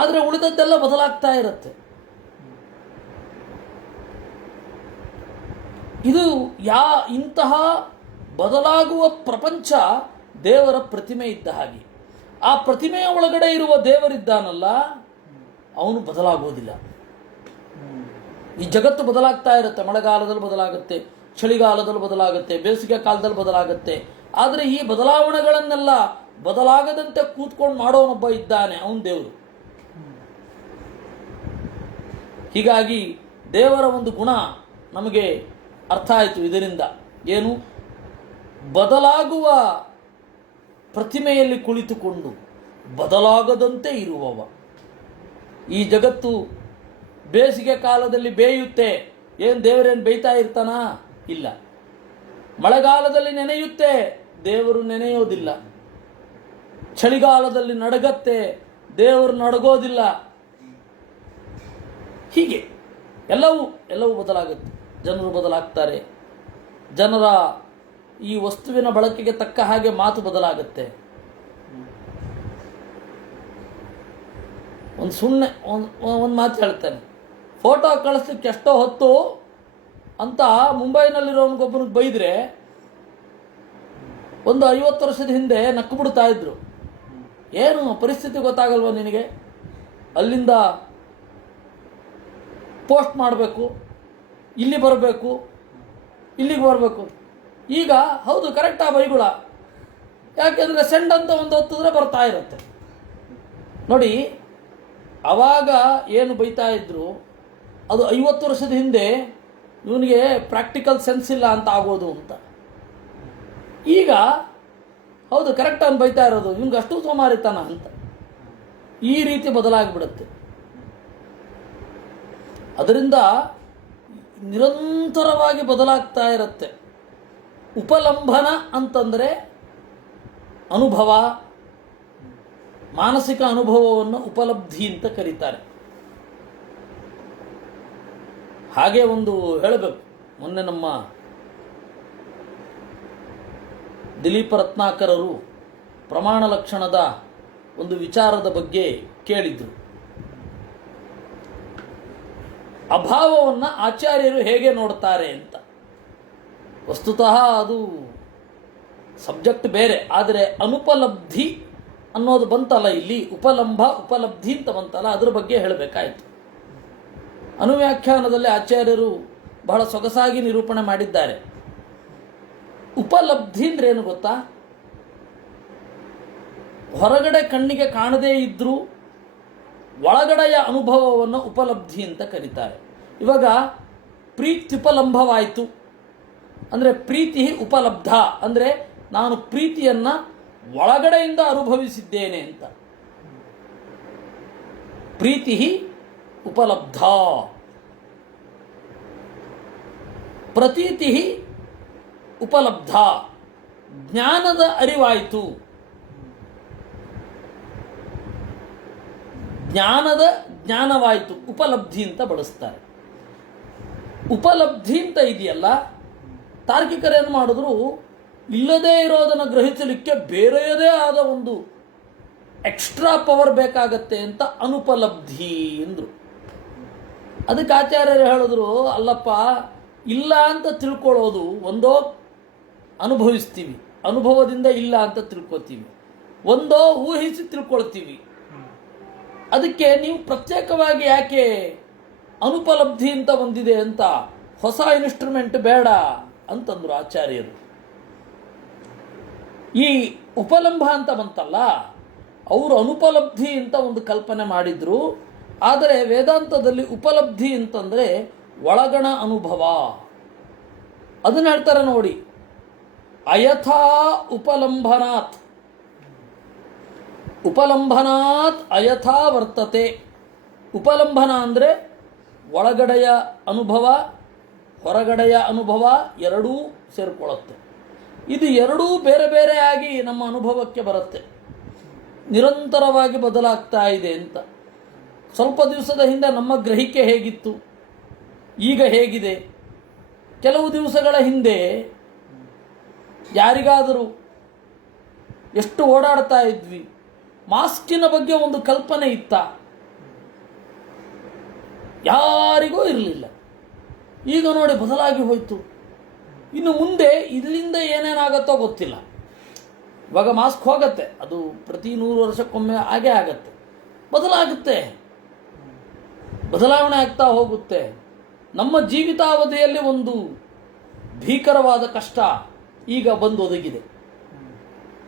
ಆದರೆ ಉಳಿದದ್ದೆಲ್ಲ ಬದಲಾಗ್ತಾ ಇರುತ್ತೆ. ಇದು ಇಂತಹ ಬದಲಾಗುವ ಪ್ರಪಂಚ ದೇವರ ಪ್ರತಿಮೆ ಇದ್ದ ಹಾಗೆ. ಆ ಪ್ರತಿಮೆಯ ಒಳಗಡೆ ಇರುವ ದೇವರಿದ್ದಾನಲ್ಲ, ಅವನು ಬದಲಾಗೋದಿಲ್ಲ. ಈ ಜಗತ್ತು ಬದಲಾಗ್ತಾ ಇರುತ್ತೆ. ಮಳೆಗಾಲದಲ್ಲಿ ಬದಲಾಗುತ್ತೆ, ಚಳಿಗಾಲದಲ್ಲಿ ಬದಲಾಗುತ್ತೆ, ಬೇಸಿಗೆ ಕಾಲದಲ್ಲಿ ಬದಲಾಗುತ್ತೆ. ಆದರೆ ಈ ಬದಲಾವಣೆಗಳನ್ನೆಲ್ಲ ಬದಲಾಗದಂತೆ ಕೂತ್ಕೊಂಡು ಮಾಡೋನೊಬ್ಬ ಇದ್ದಾನೆ, ಅವನು ದೇವರು. ಹೀಗಾಗಿ ದೇವರ ಒಂದು ಗುಣ ನಮಗೆ ಅರ್ಥ ಆಯಿತು ಇದರಿಂದ. ಏನು? ಬದಲಾಗುವ ಪ್ರತಿಮೆಯಲ್ಲಿ ಕುಳಿತುಕೊಂಡು ಬದಲಾಗದಂತೆ ಇರುವವ. ಈ ಜಗತ್ತು ಬೇಸಿಗೆ ಕಾಲದಲ್ಲಿ ಬೇಯುತ್ತೆ, ಏನು ದೇವರೇನು ಬೇಯ್ತಾ ಇರ್ತಾನಾ? ಇಲ್ಲ. ಮಳೆಗಾಲದಲ್ಲಿ ನೆನೆಯುತ್ತೆ, ದೇವರು ನೆನೆಯೋದಿಲ್ಲ. ಚಳಿಗಾಲದಲ್ಲಿ ನಡಗತ್ತೆ, ದೇವರು ನಡಗೋದಿಲ್ಲ. ಹೀಗೆ ಎಲ್ಲವೂ ಬದಲಾಗುತ್ತೆ. ಜನರು ಬದಲಾಗ್ತಾರೆ, ಜನರ ಈ ವಸ್ತುವಿನ ಬಳಕೆಗೆ ತಕ್ಕ ಹಾಗೆ ಮಾತು ಬದಲಾಗುತ್ತೆ. ಒಂದು ಮಾತು ಹೇಳ್ತೇನೆ, ಫೋಟೋ ಕಳಿಸ್ಲಿಕ್ಕೆ ಎಷ್ಟೋ ಹೊತ್ತು ಅಂತ ಮುಂಬೈನಲ್ಲಿರೋನಿಗೊಬ್ಬನಿಗೆ ಬೈದರೆ ಒಂದು 50 ವರ್ಷದ ಹಿಂದೆ ನಕ್ಕು ಬಿಡ್ತಾ ಇದ್ರು. ಏನು ಪರಿಸ್ಥಿತಿ ಗೊತ್ತಾಗಲ್ವ ನಿನಗೆ? ಅಲ್ಲಿಂದ ಪೋಸ್ಟ್ ಮಾಡಬೇಕು, ಇಲ್ಲಿ ಬರಬೇಕು, ಇಲ್ಲಿಗೆ ಬರಬೇಕು. ಈಗ ಹೌದು ಕರೆಕ್ಟಾ ಬೈಗುಳ? ಯಾಕೆಂದರೆ ಸೆಂಡ್ ಅಂತ ಒಂದು ಹೊತ್ತಿದ್ರೆ ಬರ್ತಾ ಇರುತ್ತೆ. ನೋಡಿ, ಆವಾಗ ಏನು ಬೈತಾ ಇದ್ರು ಅದು 50 ವರ್ಷದ ಹಿಂದೆ ಇವನಿಗೆ ಪ್ರಾಕ್ಟಿಕಲ್ ಸೆನ್ಸ್ ಇಲ್ಲ ಅಂತ ಆಗೋದು ಅಂತ. ಈಗ ಹೌದು ಕರೆಕ್ಟ್ ಅವ್ನು ಬೈತಾ ಇರೋದು, ಇವ್ನಿಗೆ ಅಷ್ಟು ಸೋಮಾರಿತಾನ ಅಂತ. ಈ ರೀತಿ ಬದಲಾಗಿಬಿಡುತ್ತೆ. ಅದರಿಂದ ನಿರಂತರವಾಗಿ ಬದಲಾಗ್ತಾ ಇರುತ್ತೆ. ಉಪಲಂಭನ ಅಂತಂದರೆ ಅನುಭವ, ಮಾನಸಿಕ ಅನುಭವವನ್ನು ಉಪಲಬ್ಧಿ ಅಂತ ಕರೀತಾರೆ. ಹಾಗೆ ಒಂದು ಹೇಳಬೇಕು, ಮೊನ್ನೆ ನಮ್ಮ ದಿಲೀಪ ರತ್ನಾಕರರು ಪ್ರಮಾಣ ಲಕ್ಷಣದ ಒಂದು ವಿಚಾರದ ಬಗ್ಗೆ ಕೇಳಿದರು. ಅಭಾವವನ್ನು ಆಚಾರ್ಯರು ಹೇಗೆ ನೋಡ್ತಾರೆ ಅಂತ. ವಸ್ತುತಃ ಅದು ಸಬ್ಜೆಕ್ಟ್ ಬೇರೆ, ಆದರೆ ಅನುಪಲಬ್ಧಿ ಅನ್ನೋದು ಬಂತಲ್ಲ ಇಲ್ಲಿ, ಉಪಲಂಭ ಉಪಲಬ್ಧಿ ಅಂತ ಬಂತಲ್ಲ, ಅದ್ರ ಬಗ್ಗೆ ಹೇಳಬೇಕಾಯಿತು. ಅನುವ್ಯಾಖ್ಯಾನದಲ್ಲಿ ಆಚಾರ್ಯರು ಬಹಳ ಸೊಗಸಾಗಿ ನಿರೂಪಣೆ ಮಾಡಿದ್ದಾರೆ. ಉಪಲಬ್ಧಿ ಅಂದ್ರೆ ಏನು ಗೊತ್ತಾ? ಹೊರಗಡೆ ಕಣ್ಣಿಗೆ ಕಾಣದೇ ಇದ್ರೂ ಒಳಗಡೆಯ ಅನುಭವವನ್ನು ಉಪಲಬ್ಧಿ ಅಂತ ಕರೀತಾರೆ. ಇವಾಗ ಪ್ರೀತ್ಯುಪಲಂಭವಾಯಿತು ಅಂದರೆ ಪ್ರೀತಿ ಉಪಲಬ್ಧ ಅಂದರೆ ನಾನು ಪ್ರೀತಿಯನ್ನು ಒಳಗಡೆಯಿಂದ ಅನುಭವಿಸಿದ್ದೇನೆ ಅಂತ. ಪ್ರೀತಿ ಉಪಲಬ್ಧ. ಪ್ರತೀತಿ ಉಪಲಬ್ಧ. ಜ್ಞಾನದ ಅರಿವಾಯಿತು. ಜ್ಞಾನದ ಜ್ಞಾನವಾಯಿತು, ಉಪಲಬ್ಧಿ ಅಂತ ಬಳಸ್ತಾರೆ. ಉಪಲಬ್ಧಿ ಅಂತ ಇದೆಯಲ್ಲ, ತಾರ್ಕಿಕರೇನು ಮಾಡಿದ್ರು, ಇಲ್ಲದೇ ಇರೋದನ್ನು ಗ್ರಹಿಸಲಿಕ್ಕೆ ಬೇರೆಯದೇ ಆದ ಒಂದು ಎಕ್ಸ್ಟ್ರಾ ಪವರ್ ಬೇಕಾಗತ್ತೆ ಅಂತ ಅನುಪಲಬ್ಧಿ ಎಂದರು. ಅದಕ್ಕೆ ಆಚಾರ್ಯರು ಹೇಳಿದ್ರು, ಅಲ್ಲಪ್ಪ, ಇಲ್ಲ ಅಂತ ತಿಳ್ಕೊಳ್ಳೋದು ಒಂದೋ ಅನುಭವಿಸ್ತೀವಿ, ಅನುಭವದಿಂದ ಇಲ್ಲ ಅಂತ ತಿಳ್ಕೊತೀವಿ, ಒಂದೋ ಊಹಿಸಿ ತಿಳ್ಕೊಳ್ತೀವಿ. ಅದಕ್ಕೆ ನೀವು ಪ್ರತ್ಯೇಕವಾಗಿ ಯಾಕೆ ಅನುಪಲಬ್ಧಿ ಅಂತ ಬಂದಿದೆ ಅಂತ ಹೊಸ ಇನ್ಸ್ಟ್ರೂಮೆಂಟ್ ಬೇಡ ಅಂತಂದ್ರು ಆಚಾರ್ಯರು. ಈ ಉಪಲಂಭ ಅಂತ ಬಂತಲ್ಲ, ಅವರು ಅನುಪಲಬ್ಧಿ ಅಂತ ಒಂದು ಕಲ್ಪನೆ ಮಾಡಿದ್ರು. ಆದರೆ ವೇದಾಂತದಲ್ಲಿ ಉಪಲಬ್ಧಿ ಅಂತಂದರೆ ಒಳಗಣ ಅನುಭವ. ಅದನ್ನ ಹೇಳ್ತಾರೆ ನೋಡಿ, ಅಯಥಾ ಉಪಲಂಭನಾತ್ ಉಪಲಂಭನಾತ್ ಅಯಥಾ ವರ್ತತೆ. ಉಪಲಂಭನ ಅಂದರೆ ಒಳಗಡೆಯ ಅನುಭವ ಹೊರಗಡೆಯ ಅನುಭವ ಎರಡೂ ಸೇರಿಕೊಳ್ಳುತ್ತೆ. ಇದು ಎರಡೂ ಬೇರೆ ಬೇರೆಯಾಗಿ ನಮ್ಮ ಅನುಭವಕ್ಕೆ ಬರುತ್ತೆ, ನಿರಂತರವಾಗಿ ಬದಲಾಗ್ತಾ ಇದೆ ಅಂತ. ಸ್ವಲ್ಪ ದಿವಸದ ಹಿಂದೆ ನಮ್ಮ ಗ್ರಹಿಕೆ ಹೇಗಿತ್ತು, ಈಗ ಹೇಗಿದೆ. ಕೆಲವು ದಿವಸಗಳ ಹಿಂದೆ ಯಾರಿಗಾದರೂ ಎಷ್ಟು ಓಡಾಡ್ತಾ ಇದ್ವಿ, ಮಾಸ್ಕಿನ ಬಗ್ಗೆ ಒಂದು ಕಲ್ಪನೆ ಇತ್ತ? ಯಾರಿಗೂ ಇರಲಿಲ್ಲ. ಈಗ ನೋಡಿ ಬದಲಾಗಿ ಹೋಯಿತು. ಇನ್ನು ಮುಂದೆ ಇಲ್ಲಿಂದ ಏನೇನಾಗತ್ತೋ ಗೊತ್ತಿಲ್ಲ. ಇವಾಗ ಮಾಸ್ಕ್ ಹೋಗತ್ತೆ, ಅದು ಪ್ರತಿ 100 ವರ್ಷಕ್ಕೊಮ್ಮೆ ಆಗೇ ಆಗತ್ತೆ, ಬದಲಾಗುತ್ತೆ, ಬದಲಾವಣೆ ಆಗ್ತಾ ಹೋಗುತ್ತೆ. ನಮ್ಮ ಜೀವಿತಾವಧಿಯಲ್ಲಿ ಒಂದು ಭೀಕರವಾದ ಕಷ್ಟ ಈಗ ಬಂದು ಒದಗಿದೆ.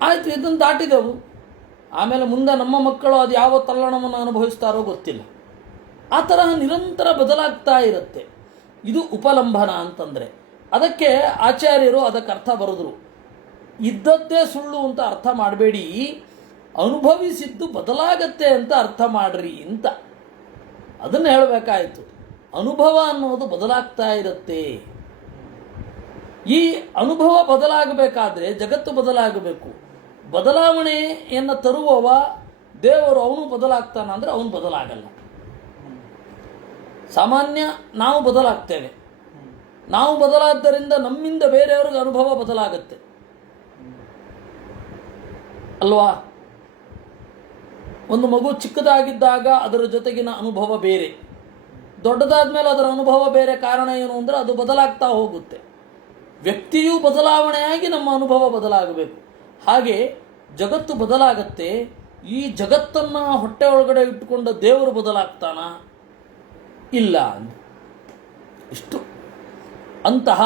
ಆಯಿತು, ಇದನ್ನು ದಾಟಿದೆವು. ಆಮೇಲೆ ಮುಂದೆ ನಮ್ಮ ಮಕ್ಕಳು ಅದು ಯಾವ ತಲ್ಲಣವನ್ನು ಅನುಭವಿಸ್ತಾರೋ ಗೊತ್ತಿಲ್ಲ. ಆ ತರಹ ನಿರಂತರ ಬದಲಾಗ್ತಾ ಇರುತ್ತೆ. ಇದು ಉಪಲಂಭನ ಅಂತಂದರೆ. ಅದಕ್ಕೆ ಆಚಾರ್ಯರು ಅದಕ್ಕೆ ಅರ್ಥ ಬರೆದ್ರು, ಇದ್ದದ್ದೇ ಸುಳ್ಳು ಅಂತ ಅರ್ಥ ಮಾಡಬೇಡಿ, ಅನುಭವಿಸಿದ್ದು ಬದಲಾಗತ್ತೆ ಅಂತ ಅರ್ಥ ಮಾಡ್ರಿ ಅಂತ. ಅದನ್ನು ಹೇಳಬೇಕಾಯಿತು. ಅನುಭವ ಅನ್ನೋದು ಬದಲಾಗ್ತಾ ಇರುತ್ತೆ. ಈ ಅನುಭವ ಬದಲಾಗಬೇಕಾದ್ರೆ ಜಗತ್ತು ಬದಲಾಗಬೇಕು. ಬದಲಾವಣೆಯನ್ನು ತರುವವ ದೇವರು, ಅವನು ಬದಲಾಗ್ತಾನ ಅಂದರೆ ಅವನು ಬದಲಾಗಲ್ಲ. ಸಾಮಾನ್ಯ ನಾವು ಬದಲಾಗ್ತೇವೆ. ನಾವು ಬದಲಾದ್ದರಿಂದ ನಮ್ಮಿಂದ ಬೇರೆಯವ್ರಿಗೆ ಅನುಭವ ಬದಲಾಗುತ್ತೆ ಅಲ್ವಾ? ಒಂದು ಮಗು ಚಿಕ್ಕದಾಗಿದ್ದಾಗ ಅದರ ಜೊತೆಗಿನ ಅನುಭವ ಬೇರೆ, ದೊಡ್ಡದಾದ ಮೇಲೆ ಅದರ ಅನುಭವ ಬೇರೆ. ಕಾರಣ ಏನು ಅಂದರೆ ಅದು ಬದಲಾಗ್ತಾ ಹೋಗುತ್ತೆ. ವ್ಯಕ್ತಿಯೂ ಬದಲಾವಣೆಯಾಗಿ ನಮ್ಮ ಅನುಭವ ಬದಲಾಗಬೇಕು. ಹಾಗೆ ಜಗತ್ತು ಬದಲಾಗತ್ತೆ. ಈ ಜಗತ್ತನ್ನು ಹೊಟ್ಟೆ ಒಳಗಡೆ ಇಟ್ಟುಕೊಂಡ ದೇವರು ಬದಲಾಗ್ತಾನ? ಇಲ್ಲ. ಇಷ್ಟು ಅಂತಹ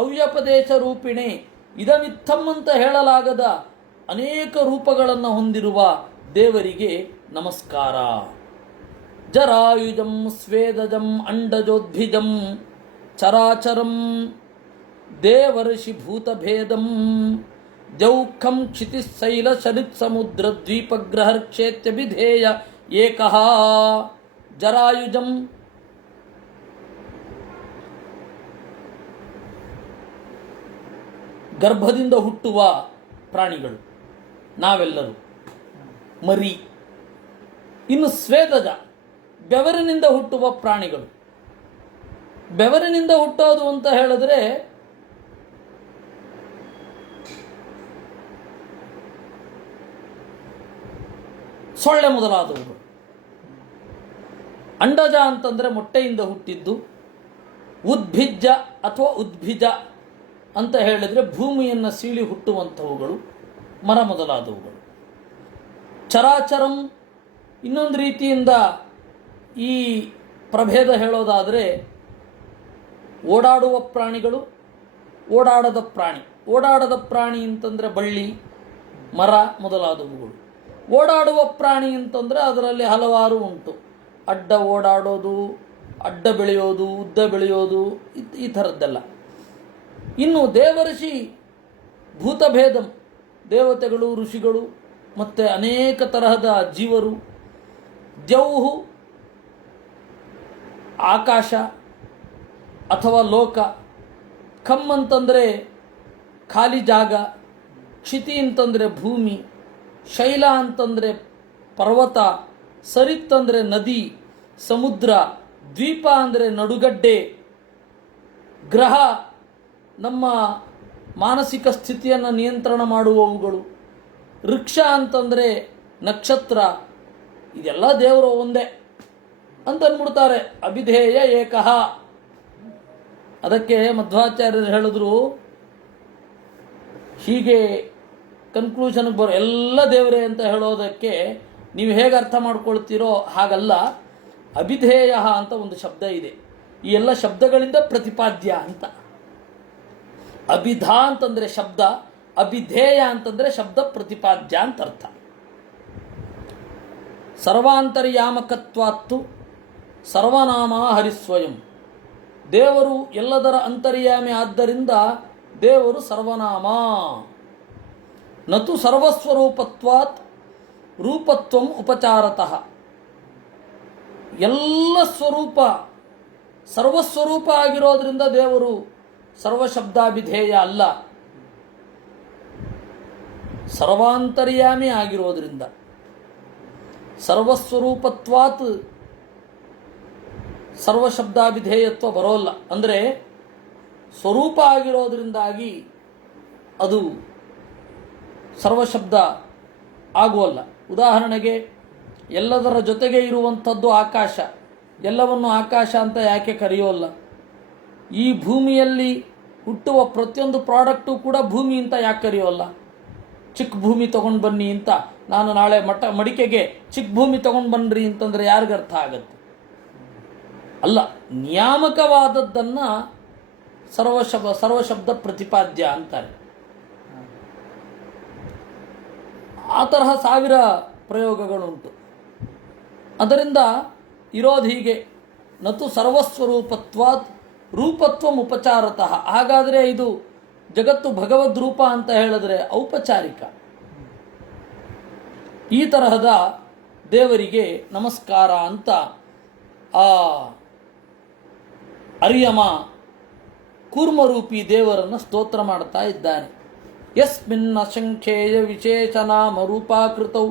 ಅವ್ಯಪದೇಶ ರೂಪಿಣೆ ಇದಮಿತ್ತಂ ಅಂತ ಹೇಳಲಾಗದ ಅನೇಕ ರೂಪಗಳನ್ನು ಹೊಂದಿರುವ ದೇವರಿಗೆ ನಮಸ್ಕಾರ. ಜರಾಯುಜಂ ಸ್ವೇದಜಂ ಅಂಡಜೋದ್ಭಿಜಂ ಚರಾಚರಂ ದೇವರ್ಷಿ ಭೂತಭೇದಂ ದೌಃಖಂ ಕ್ಷಿತಿಶೈಲ ಶರಿತ್ ಸಮುದ್ರ ದ್ವೀಪಗ್ರಹರ್ಕ್ಷೇತ್ಯಭಿಧೇಯ ಏಕಃ. ಜರಾಯುಜಂ ಗರ್ಭದಿಂದ ಹುಟ್ಟುವ ಪ್ರಾಣಿಗಳು ನಾವೆಲ್ಲರೂ, ಮರಿ. ಇನ್ನು ಸ್ವೇದಜ ಬೆವರಿನಿಂದ ಹುಟ್ಟುವ ಪ್ರಾಣಿಗಳು. ಬೆವರಿನಿಂದ ಹುಟ್ಟೋದು ಅಂತ ಹೇಳಿದ್ರೆ ಸೊಳ್ಳೆ ಮೊದಲಾದವುಗಳು. ಅಂಡಜ ಅಂತಂದರೆ ಮೊಟ್ಟೆಯಿಂದ ಹುಟ್ಟಿದ್ದು, ಉದ್ಭಿಜ್ಜ ಅಥವಾ ಉದ್ಭಿಜ ಅಂತ ಹೇಳಿದರೆ ಭೂಮಿಯನ್ನು ಸೀಳಿ ಹುಟ್ಟುವಂಥವುಗಳು, ಮರ ಮೊದಲಾದವುಗಳು. ಚರಾಚರಂ ಇನ್ನೊಂದು ರೀತಿಯಿಂದ ಈ ಪ್ರಭೇದ ಹೇಳೋದಾದರೆ ಓಡಾಡುವ ಪ್ರಾಣಿಗಳು, ಓಡಾಡದ ಪ್ರಾಣಿ. ಓಡಾಡದ ಪ್ರಾಣಿ ಅಂತಂದರೆ ಬಳ್ಳಿ, ಮರ ಮೊದಲಾದವುಗಳು. ಓಡಾಡುವ ಪ್ರಾಣಿ ಅಂತಂದರೆ ಅದರಲ್ಲಿ ಹಲವಾರು ಉಂಟು. ಅಡ್ಡ ಓಡಾಡೋದು, ಅಡ್ಡ ಬೆಳೆಯೋದು, ಉದ್ದ ಬೆಳೆಯೋದು, ಈ ಥರದ್ದೆಲ್ಲ. ಇನ್ನು ದೇವಋಷಿ ಭೂತಭೇದಂ, ದೇವತೆಗಳು, ಋಷಿಗಳು ಮತ್ತು ಅನೇಕ ತರಹದ ಜೀವರು. ದ್ಯೌಹು ಆಕಾಶ ಅಥವಾ ಲೋಕ. ಖಮ್ ಅಂತಂದರೆ ಖಾಲಿ ಜಾಗ. ಕ್ಷಿತಿ ಅಂತಂದರೆ ಭೂಮಿ. ಶೈಲ ಅಂತಂದರೆ ಪರ್ವತ. ಸರಿತ್ ಅಂದರೆ ನದಿ, ಸಮುದ್ರ. ದ್ವೀಪ ಅಂದರೆ ನಡುಗಡ್ಡೆ. ಗ್ರಹ ನಮ್ಮ ಮಾನಸಿಕ ಸ್ಥಿತಿಯನ್ನು ನಿಯಂತ್ರಣ ಮಾಡುವವುಗಳು. ವೃಕ್ಷ ಅಂತಂದರೆ ನಕ್ಷತ್ರ. ಇದೆಲ್ಲ ದೇವರು ಒಂದೇ ಅಂತ ಅಂದ್ಬಿಡ್ತಾರೆ. ಅಭಿಧೇಯ ಏಕಃ. ಅದಕ್ಕೆ ಮಧ್ವಾಚಾರ್ಯರು ಹೇಳಿದ್ರು, ಹೀಗೆ ಕನ್ಕ್ಲೂಷನ್ಗೆ ಬರೋ ಎಲ್ಲ ದೇವರೇ ಅಂತ ಹೇಳೋದಕ್ಕೆ ನೀವು ಹೇಗೆ ಅರ್ಥ ಮಾಡ್ಕೊಳ್ತೀರೋ ಹಾಗಲ್ಲ. ಅಭಿಧೇಯ ಅಂತ ಒಂದು ಶಬ್ದ ಇದೆ. ಈ ಎಲ್ಲ ಶಬ್ದಗಳಿಂದ ಪ್ರತಿಪಾದ್ಯ ಅಂತ. ಅಭಿಧ ಅಂತಂದರೆ ಶಬ್ದ, ಅಭಿಧೇಯ ಅಂತಂದರೆ ಶಬ್ದ ಪ್ರತಿಪಾದ್ಯ ಅಂತ ಅರ್ಥ. ಸರ್ವಾಂತರ್ಯಾಮಕತ್ವಾತ್ತು ಸರ್ವನಾಮ ಹರಿಸ್ವಯಂ. ದೇವರು ಎಲ್ಲದರ ಅಂತರ್ಯಾಮಿ ಆದ್ದರಿಂದ ದೇವರು ಸರ್ವನಾಮ. ನತು ಸರ್ವಸ್ವರೂಪತ್ವಾತ್ ರೂಪತ್ವಂ ಉಪಚಾರತಃ. ಎಲ್ಲ ಸ್ವರೂಪ ಸರ್ವಸ್ವರೂಪ ಆಗಿರೋದ್ರಿಂದ ದೇವರು ಸರ್ವಶಬ್ದಾಭಿಧೇಯ ಅಲ್ಲ, ಸರ್ವಾಂತರ್ಯಾಮಿ ಆಗಿರೋದ್ರಿಂದ. ಸರ್ವಸ್ವರೂಪತ್ವಾತ್ ಸರ್ವಶಬ್ದಾಭಿಧೇಯತ್ವ ಬರೋಲ್ಲ. ಅಂದರೆ ಸ್ವರೂಪ ಆಗಿರೋದ್ರಿಂದಾಗಿ ಅದು ಸರ್ವಶಬ್ದ ಆಗುವಲ್ಲ. ಉದಾಹರಣೆಗೆ ಎಲ್ಲದರ ಜೊತೆಗೆ ಇರುವಂಥದ್ದು ಆಕಾಶ. ಎಲ್ಲವನ್ನು ಆಕಾಶ ಅಂತ ಯಾಕೆ ಕರೆಯೋಲ್ಲ? ಈ ಭೂಮಿಯಲ್ಲಿ ಹುಟ್ಟುವ ಪ್ರತಿಯೊಂದು ಪ್ರಾಡಕ್ಟು ಕೂಡ ಭೂಮಿ ಅಂತ ಯಾಕೆ ಕರೆಯೋಲ್ಲ? ಚಿಕ್ಕ ಭೂಮಿ ತೊಗೊಂಡು ಬನ್ನಿ ಅಂತ, ನಾನು ನಾಳೆ ಮಡಿಕೆಗೆ ಚಿಕ್ಕ ಭೂಮಿ ತೊಗೊಂಡು ಬನ್ನಿರಿ ಅಂತಂದರೆ ಯಾರಿಗ ಅರ್ಥ ಆಗತ್ತೆ? ಅಲ್ಲ, ನಿಯಾಮಕವಾದದ್ದನ್ನು ಸರ್ವಶಬ್ದ ಪ್ರತಿಪಾದ್ಯ ಅಂತಾರೆ. ಆ ತರಹ ಸಾವಿರ ಪ್ರಯೋಗಗಳುಂಟು. ಅದರಿಂದ ಇರೋದು ಹೀಗೆ, ನತು ಸರ್ವಸ್ವರೂಪತ್ವಾತ್ ರೂಪತ್ವಂ ಉಪಚಾರತಃ. ಹಾಗಾದರೆ ಇದು ಜಗತ್ತು ಭಗವದ್ ರೂಪ ಅಂತ ಹೇಳಿದ್ರೆ ಔಪಚಾರಿಕ. ಈ ತರಹದ ದೇವರಿಗೆ ನಮಸ್ಕಾರ ಅಂತ ಆ ಅರಿಯಮ ಕೂರ್ಮರೂಪಿ ದೇವರನ್ನು ಸ್ತೋತ್ರ ಮಾಡ್ತಾ ಇದ್ದಾನೆ. ಯಸ್ಮಿನ್ ಅಸಂಖ್ಯೇಯ ವಿಶೇಷನಾಮ ರೂಪಾಕೃತೌ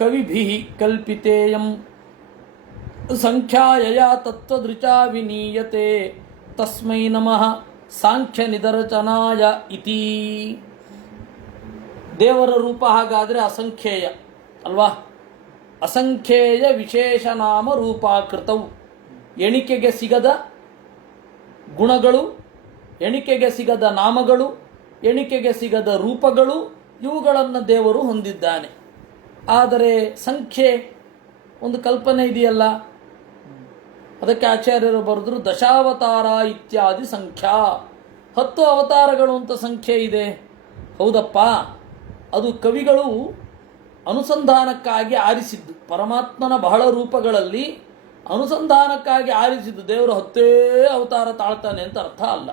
ಕವಿಭಿಃ ಕಲ್ಪಿತೇಯಂ ಸಂಖ್ಯಾಯಯ ತತ್ವದೃಚಾ ವಿನೀಯತೆ ತಸ್ಮೈ ನಮಃ ಸಾಂಖ್ಯ ನಿದರ್ಶನಾಯ ಇತಿ. ದೇವರ ರೂಪ ಹಾಗಾದರೆ ಅಸಂಖ್ಯೇಯ ಅಲ್ವಾ? ಅಸಂಖ್ಯೇಯ ವಿಶೇಷನಾಮ ರೂಪಾಕೃತವು. ಎಣಿಕೆಗೆ ಸಿಗದ ಗುಣಗಳು, ಎಣಿಕೆಗೆ ಸಿಗದ ನಾಮಗಳು, ಎಣಿಕೆಗೆ ಸಿಗದ ರೂಪಗಳು, ಇವುಗಳನ್ನು ದೇವರು ಹೊಂದಿದ್ದಾನೆ. ಆದರೆ ಸಂಖ್ಯೆ ಒಂದು ಕಲ್ಪನೆ ಇದೆಯಲ್ಲ, ಅದಕ್ಕೆ ಆಚಾರ್ಯರು ಬರೆದ್ರು ದಶಾವತಾರ ಇತ್ಯಾದಿ ಸಂಖ್ಯಾ. 10 ಅವತಾರಗಳು ಅಂತ ಸಂಖ್ಯೆ ಇದೆ. ಹೌದಪ್ಪ, ಅದು ಕವಿಗಳು ಅನುಸಂಧಾನಕ್ಕಾಗಿ ಆರಿಸಿದ್ದು. ಪರಮಾತ್ಮನ ಬಹಳ ರೂಪಗಳಲ್ಲಿ ಅನುಸಂಧಾನಕ್ಕಾಗಿ ಆರಿಸಿದ್ದು. ದೇವರು 10 ಅವತಾರ ತಾಳ್ತಾನೆ ಅಂತ ಅರ್ಥ ಅಲ್ಲ.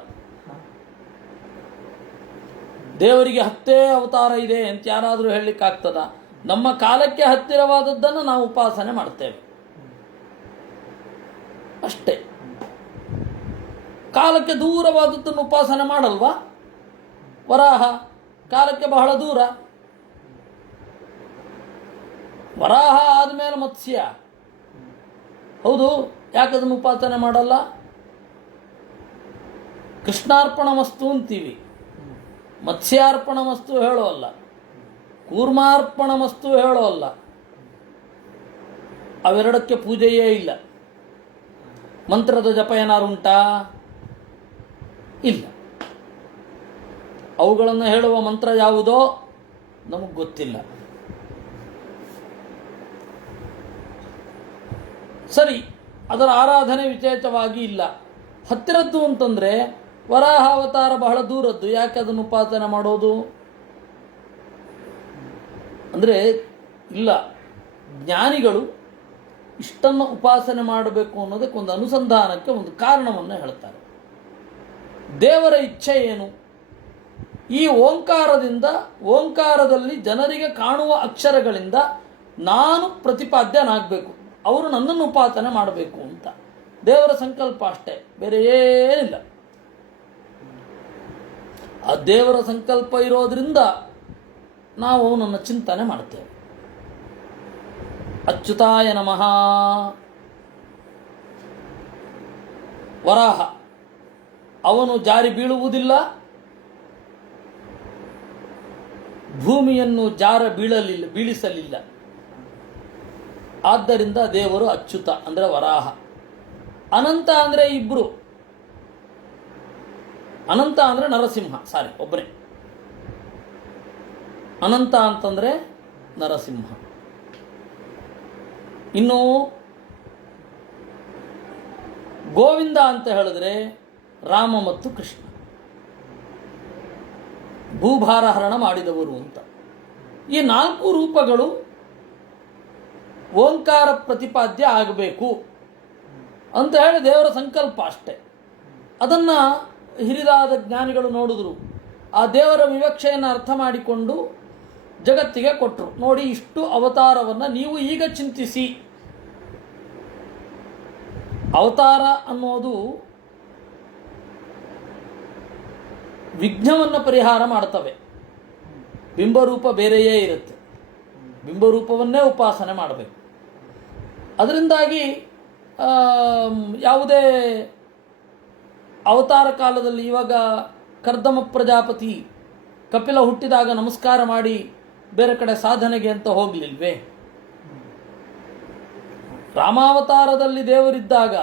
ದೇವರಿಗೆ 10 ಅವತಾರ ಇದೆ ಅಂತ ಯಾರಾದರೂ ಹೇಳಲಿಕ್ಕಾಗ್ತದ? ನಮ್ಮ ಕಾಲಕ್ಕೆ ಹತ್ತಿರವಾದದ್ದನ್ನು ನಾವು ಉಪಾಸನೆ ಮಾಡ್ತೇವೆ ಅಷ್ಟೇ. ಕಾಲಕ್ಕೆ ದೂರವಾದದ್ದನ್ನು ಉಪಾಸನೆ ಮಾಡಲ್ವಾ? ವರಾಹ ಕಾಲಕ್ಕೆ ಬಹಳ ದೂರ. ವರಾಹ ಆದಮೇಲೆ ಮತ್ಸ್ಯ. ಹೌದು, ಯಾಕದನ್ನು ಉಪಾಸನೆ ಮಾಡಲ್ಲ? ಕೃಷ್ಣಾರ್ಪಣ ವಸ್ತು ಅಂತೀವಿ, ಮತ್ಸ್ಯಾರ್ಪಣ ವಸ್ತು ಹೇಳೋಲ್ಲ, ಕೂರ್ಮಾರ್ಪಣ ವಸ್ತು ಹೇಳೋಲ್ಲ. ಅವೆರಡಕ್ಕೆ ಪೂಜೆಯೇ ಇಲ್ಲ. ಮಂತ್ರದ ಜಪ ಏನಾರು ಉಂಟಾ? ಇಲ್ಲ. ಅವುಗಳನ್ನು ಹೇಳುವ ಮಂತ್ರ ಯಾವುದೋ ನಮಗೆ ಗೊತ್ತಿಲ್ಲ. ಸರಿ, ಅದರ ಆರಾಧನೆ ವಿಶೇಷವಾಗಿ ಇಲ್ಲ. ಹತ್ತಿರದ್ದು ಅಂತಂದರೆ ವರಾಹ ಅವತಾರ ಬಹಳ ದೂರದ್ದು, ಯಾಕೆ ಅದನ್ನು ಉಪಾಸನೆ ಮಾಡೋದು? ಅಂದರೆ ಇಲ್ಲ, ಜ್ಞಾನಿಗಳು ಇಷ್ಟನ್ನು ಉಪಾಸನೆ ಮಾಡಬೇಕು ಅನ್ನೋದಕ್ಕೆ ಒಂದು ಅನುಸಂಧಾನಕ್ಕೆ ಒಂದು ಕಾರಣವನ್ನು ಹೇಳ್ತಾರೆ. ದೇವರ ಇಚ್ಛೆ ಏನು? ಈ ಓಂಕಾರದಲ್ಲಿ ಜನರಿಗೆ ಕಾಣುವ ಅಕ್ಷರಗಳಿಂದ ನಾನು ಪ್ರತಿಪಾದ್ಯನಾಗಬೇಕು, ಅವರು ನನ್ನನ್ನು ಉಪಾಸನೆ ಮಾಡಬೇಕು ಅಂತ ದೇವರ ಸಂಕಲ್ಪ ಅಷ್ಟೇ, ಬೇರೆ ಏನಿಲ್ಲ. ಆ ದೇವರ ಸಂಕಲ್ಪ ಇರೋದ್ರಿಂದ ನಾವು ಅವನನ್ನು ಚಿಂತನೆ ಮಾಡ್ತೇವೆ. ಅಚ್ಯುತಾಯ ನಮಃ. ವರಾಹ ಅವನು ಜಾರಿ ಬೀಳುವುದಿಲ್ಲ, ಭೂಮಿಯನ್ನು ಬೀಳಿಸಲಿಲ್ಲ. ಆದ್ದರಿಂದ ದೇವರು ಅಚ್ಯುತ ಅಂದರೆ ವರಾಹ. ಅನಂತ ಅಂದರೆ ಇಬ್ಬರು, ಅನಂತ ಅಂದರೆ ನರಸಿಂಹ, ಒಬ್ಬನೇ. ಅನಂತ ಅಂತಂದರೆ ನರಸಿಂಹ. ಇನ್ನು ಗೋವಿಂದ ಅಂತ ಹೇಳಿದ್ರೆ ರಾಮ ಮತ್ತು ಕೃಷ್ಣ, ಭೂಭಾರ ಹರಣ ಮಾಡಿದವರು ಅಂತ. ಈ 4 ರೂಪಗಳು ಓಂಕಾರ ಪ್ರತಿಪಾದ್ಯ ಆಗಬೇಕು ಅಂತ ಹೇಳಿ ದೇವರ ಸಂಕಲ್ಪ ಅಷ್ಟೆ. ಅದನ್ನು ಹಿರಿದಾದ ಜ್ಞಾನಿಗಳು ನೋಡಿದ್ರು, ಆ ದೇವರ ವಿವಕ್ಷೆಯನ್ನು ಅರ್ಥ ಮಾಡಿಕೊಂಡು ಜಗತ್ತಿಗೆ ಕೊಟ್ಟರು. ನೋಡಿ, ಇಷ್ಟು ಅವತಾರವನ್ನು ನೀವು ಈಗ ಚಿಂತಿಸಿ. ಅವತಾರ ಅನ್ನೋದು ವಿಘ್ನವನ್ನು ಪರಿಹಾರ ಮಾಡ್ತವೆ. ಬಿಂಬರೂಪ ಬೇರೆಯೇ ಇರುತ್ತೆ, ಬಿಂಬರೂಪವನ್ನೇ ಉಪಾಸನೆ ಮಾಡಬೇಕು. ಅದರಿಂದಾಗಿ ಯಾವುದೇ ಅವತಾರ ಕಾಲದಲ್ಲಿ, ಇವಾಗ ಕರ್ದಮ ಪ್ರಜಾಪತಿ ಕಪಿಲ ಹುಟ್ಟಿದಾಗ ನಮಸ್ಕಾರ ಮಾಡಿ ಬೇರೆ ಕಡೆ ಸಾಧನೆಗೆ ಅಂತ ಹೋಗಲಿಲ್ವೇ? ರಾಮಾವತಾರದಲ್ಲಿ ದೇವರಿದ್ದಾಗ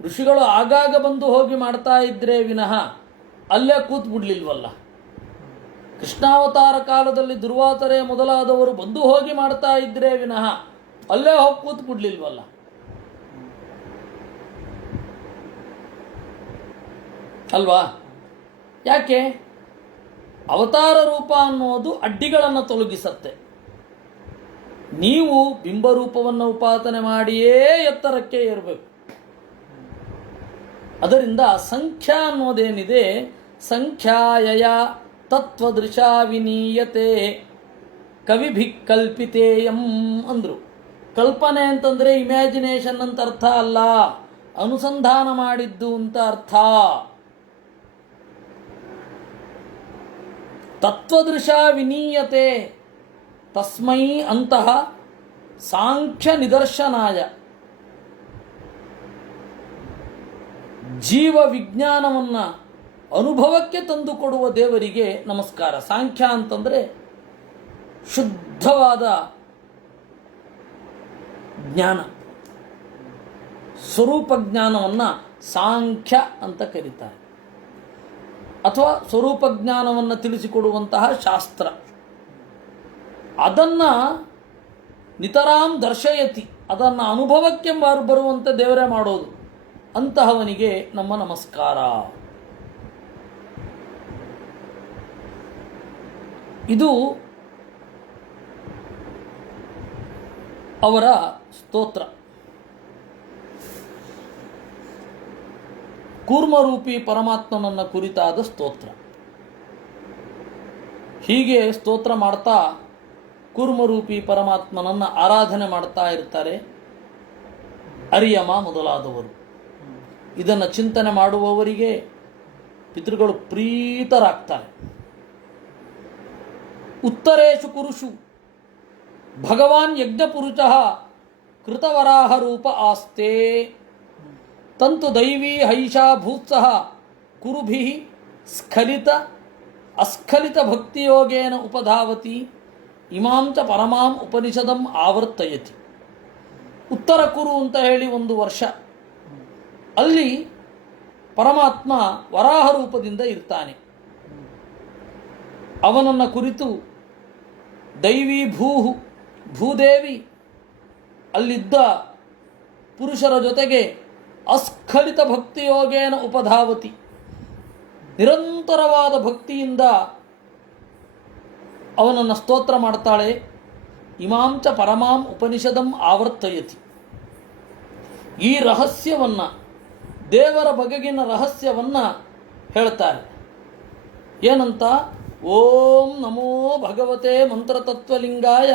ಋಷಿಗಳು ಆಗಾಗ ಬಂದು ಹೋಗಿ ಮಾಡ್ತಾ ಇದ್ರೆ ವಿನಃ ಅಲ್ಲೇ ಕೂತ್ ಬಿಡ್ಲಿಲ್ವಲ್ಲ. ಕೃಷ್ಣಾವತಾರ ಕಾಲದಲ್ಲಿ ದುರ್ವಾತರೆ ಮೊದಲಾದವರು ಬಂದು ಹೋಗಿ ಮಾಡ್ತಾ ಇದ್ರೆ ವಿನಃ ಅಲ್ಲೇ ಹೋಗಿ ಕೂತ್ ಬಿಡ್ಲಿಲ್ವಲ್ಲ. ಅಲ್ವಾ? ಯಾಕೆ? ಅವತಾರ ರೂಪ ಅನ್ನೋದು ಅಡ್ಡಿಗಳನ್ನು ತೊಲಗಿಸತ್ತೆ. ನೀವು ಬಿಂಬರೂಪವನ್ನು ಉಪಾಸನೆ ಮಾಡಿಯೇ ಎತ್ತರಕ್ಕೆ ಏರಬೇಕು. ಅದರಿಂದ ಸಂಖ್ಯಾ ಅನ್ನೋದೇನಿದೆ, ಸಂಖ್ಯಾಯಯ ತತ್ವದೃಶಾ ವಿನೀಯತೆ ಕವಿಭಿಕಲ್ಪಿತೇಯಂ ಅಂದರು. ಕಲ್ಪನೆ ಅಂತಂದರೆ ಇಮ್ಯಾಜಿನೇಷನ್ ಅಂತ ಅರ್ಥ ಅಲ್ಲ, ಅನುಸಂಧಾನ ಮಾಡಿದ್ದು ಅಂತ ಅರ್ಥ. ತತ್ವದೃಶಾ ವಿನೀಯತೆ ತಸ್ಮೈ ಅಂತಹ ಸಾಂಖ್ಯ ನಿದರ್ಶನಾಯ, ಜೀವ ವಿಜ್ಞಾನವನ್ನು ಅನುಭವಕ್ಕೆ ತಂದುಕೊಡುವ ದೇವರಿಗೆ ನಮಸ್ಕಾರ. ಸಾಂಖ್ಯ ಅಂತಂದರೆ ಶುದ್ಧವಾದ ಜ್ಞಾನ, ಸ್ವರೂಪ ಜ್ಞಾನವನ್ನು ಸಾಂಖ್ಯ ಅಂತ ಕರೀತಾರೆ. ಅಥವಾ ಸ್ವರೂಪ ಜ್ಞಾನವನ್ನು ತಿಳಿಸಿಕೊಡುವಂತಹ ಶಾಸ್ತ್ರ. ಅದನ್ನು ನಿತರಾಂ ದರ್ಶಯತಿ, ಅದನ್ನು ಅನುಭವಕ್ಕೆ ಬರುವಂತೆ ದೇವರೇ ಮಾಡೋದು. ಅಂತಹವನಿಗೆ ನಮ್ಮ ನಮಸ್ಕಾರ. ಇದು ಅವರ ಸ್ತೋತ್ರ. ಕೂರ್ಮರೂಪಿ ಪರಮಾತ್ಮನನ್ನು ಕುರಿತಾದ ಸ್ತೋತ್ರ. ಹೀಗೆ ಸ್ತೋತ್ರ ಮಾಡ್ತಾ ಕೂರ್ಮರೂಪಿ ಪರಮಾತ್ಮನನ್ನು ಆರಾಧನೆ ಮಾಡ್ತಾ ಇರ್ತಾರೆ ಅರಿಯಮ ಮೊದಲಾದವರು. ಇದನ್ನು ಚಿಂತನೆ ಮಾಡುವವರಿಗೆ ಪಿತೃಗಳು ಪ್ರೀತರಾಗ್ತಾರೆ. ಉತ್ತರೇಶು ಕುರುಷು ಭಗವಾನ್ ಯಜ್ಞಪುರುಷಃ ಕೃತವರಾಹ ರೂಪ ಆಸ್ತೆ ತಂತು ದೈವೀ ಹೈಷಾ ಭೂತ್ಸಹ ಕುರುಭಿಃ ಸ್ಖಲಿತ ಅಸ್ಖಲಿತ ಭಕ್ತಿಯೋಗೇನ ಉಪಧಾವತಿ ಇಮಾಂ ಚ ಪರಮಾಂ ಉಪನಿಷದಂ ಆವರ್ತಯತಿ. ಉತ್ತರ ಕುರು ಅಂತ ಹೇಳಿ ಒಂದು ವರ್ಷ, ಅಲ್ಲಿ ಪರಮಾತ್ಮ ವರಾಹ ರೂಪದಿಂದ ಇರ್ತಾನೆ. ಅವನನ್ನು ಕುರಿತು ದೈವಿ ಭೂದೇವಿ ಅಲ್ಲಿದ್ದ ಪುರುಷರ ಜೊತೆಗೆ ಅಸ್ಖಲಿತ ಭಕ್ತಿಯೋಗೇನ ಉಪಧಾವತಿ, ನಿರಂತರವಾದ ಭಕ್ತಿಯಿಂದ ಅವನನ್ನು ಸ್ತೋತ್ರ ಮಾಡ್ತಾಳೆ. ಇಮಾಂಚ ಪರಮಾಂ ಉಪನಿಷದಂ ಆವರ್ತಯತಿ. ಈ ರಹಸ್ಯವನ್ನು, ದೇವರ ಬಗೆಗಿನ ರಹಸ್ಯವನ್ನು ಹೇಳ್ತಾರೆ. ಏನಂತ? ಓಂ ನಮೋ ಭಗವತೆ ಮಂತ್ರತತ್ವಲಿಂಗಾಯ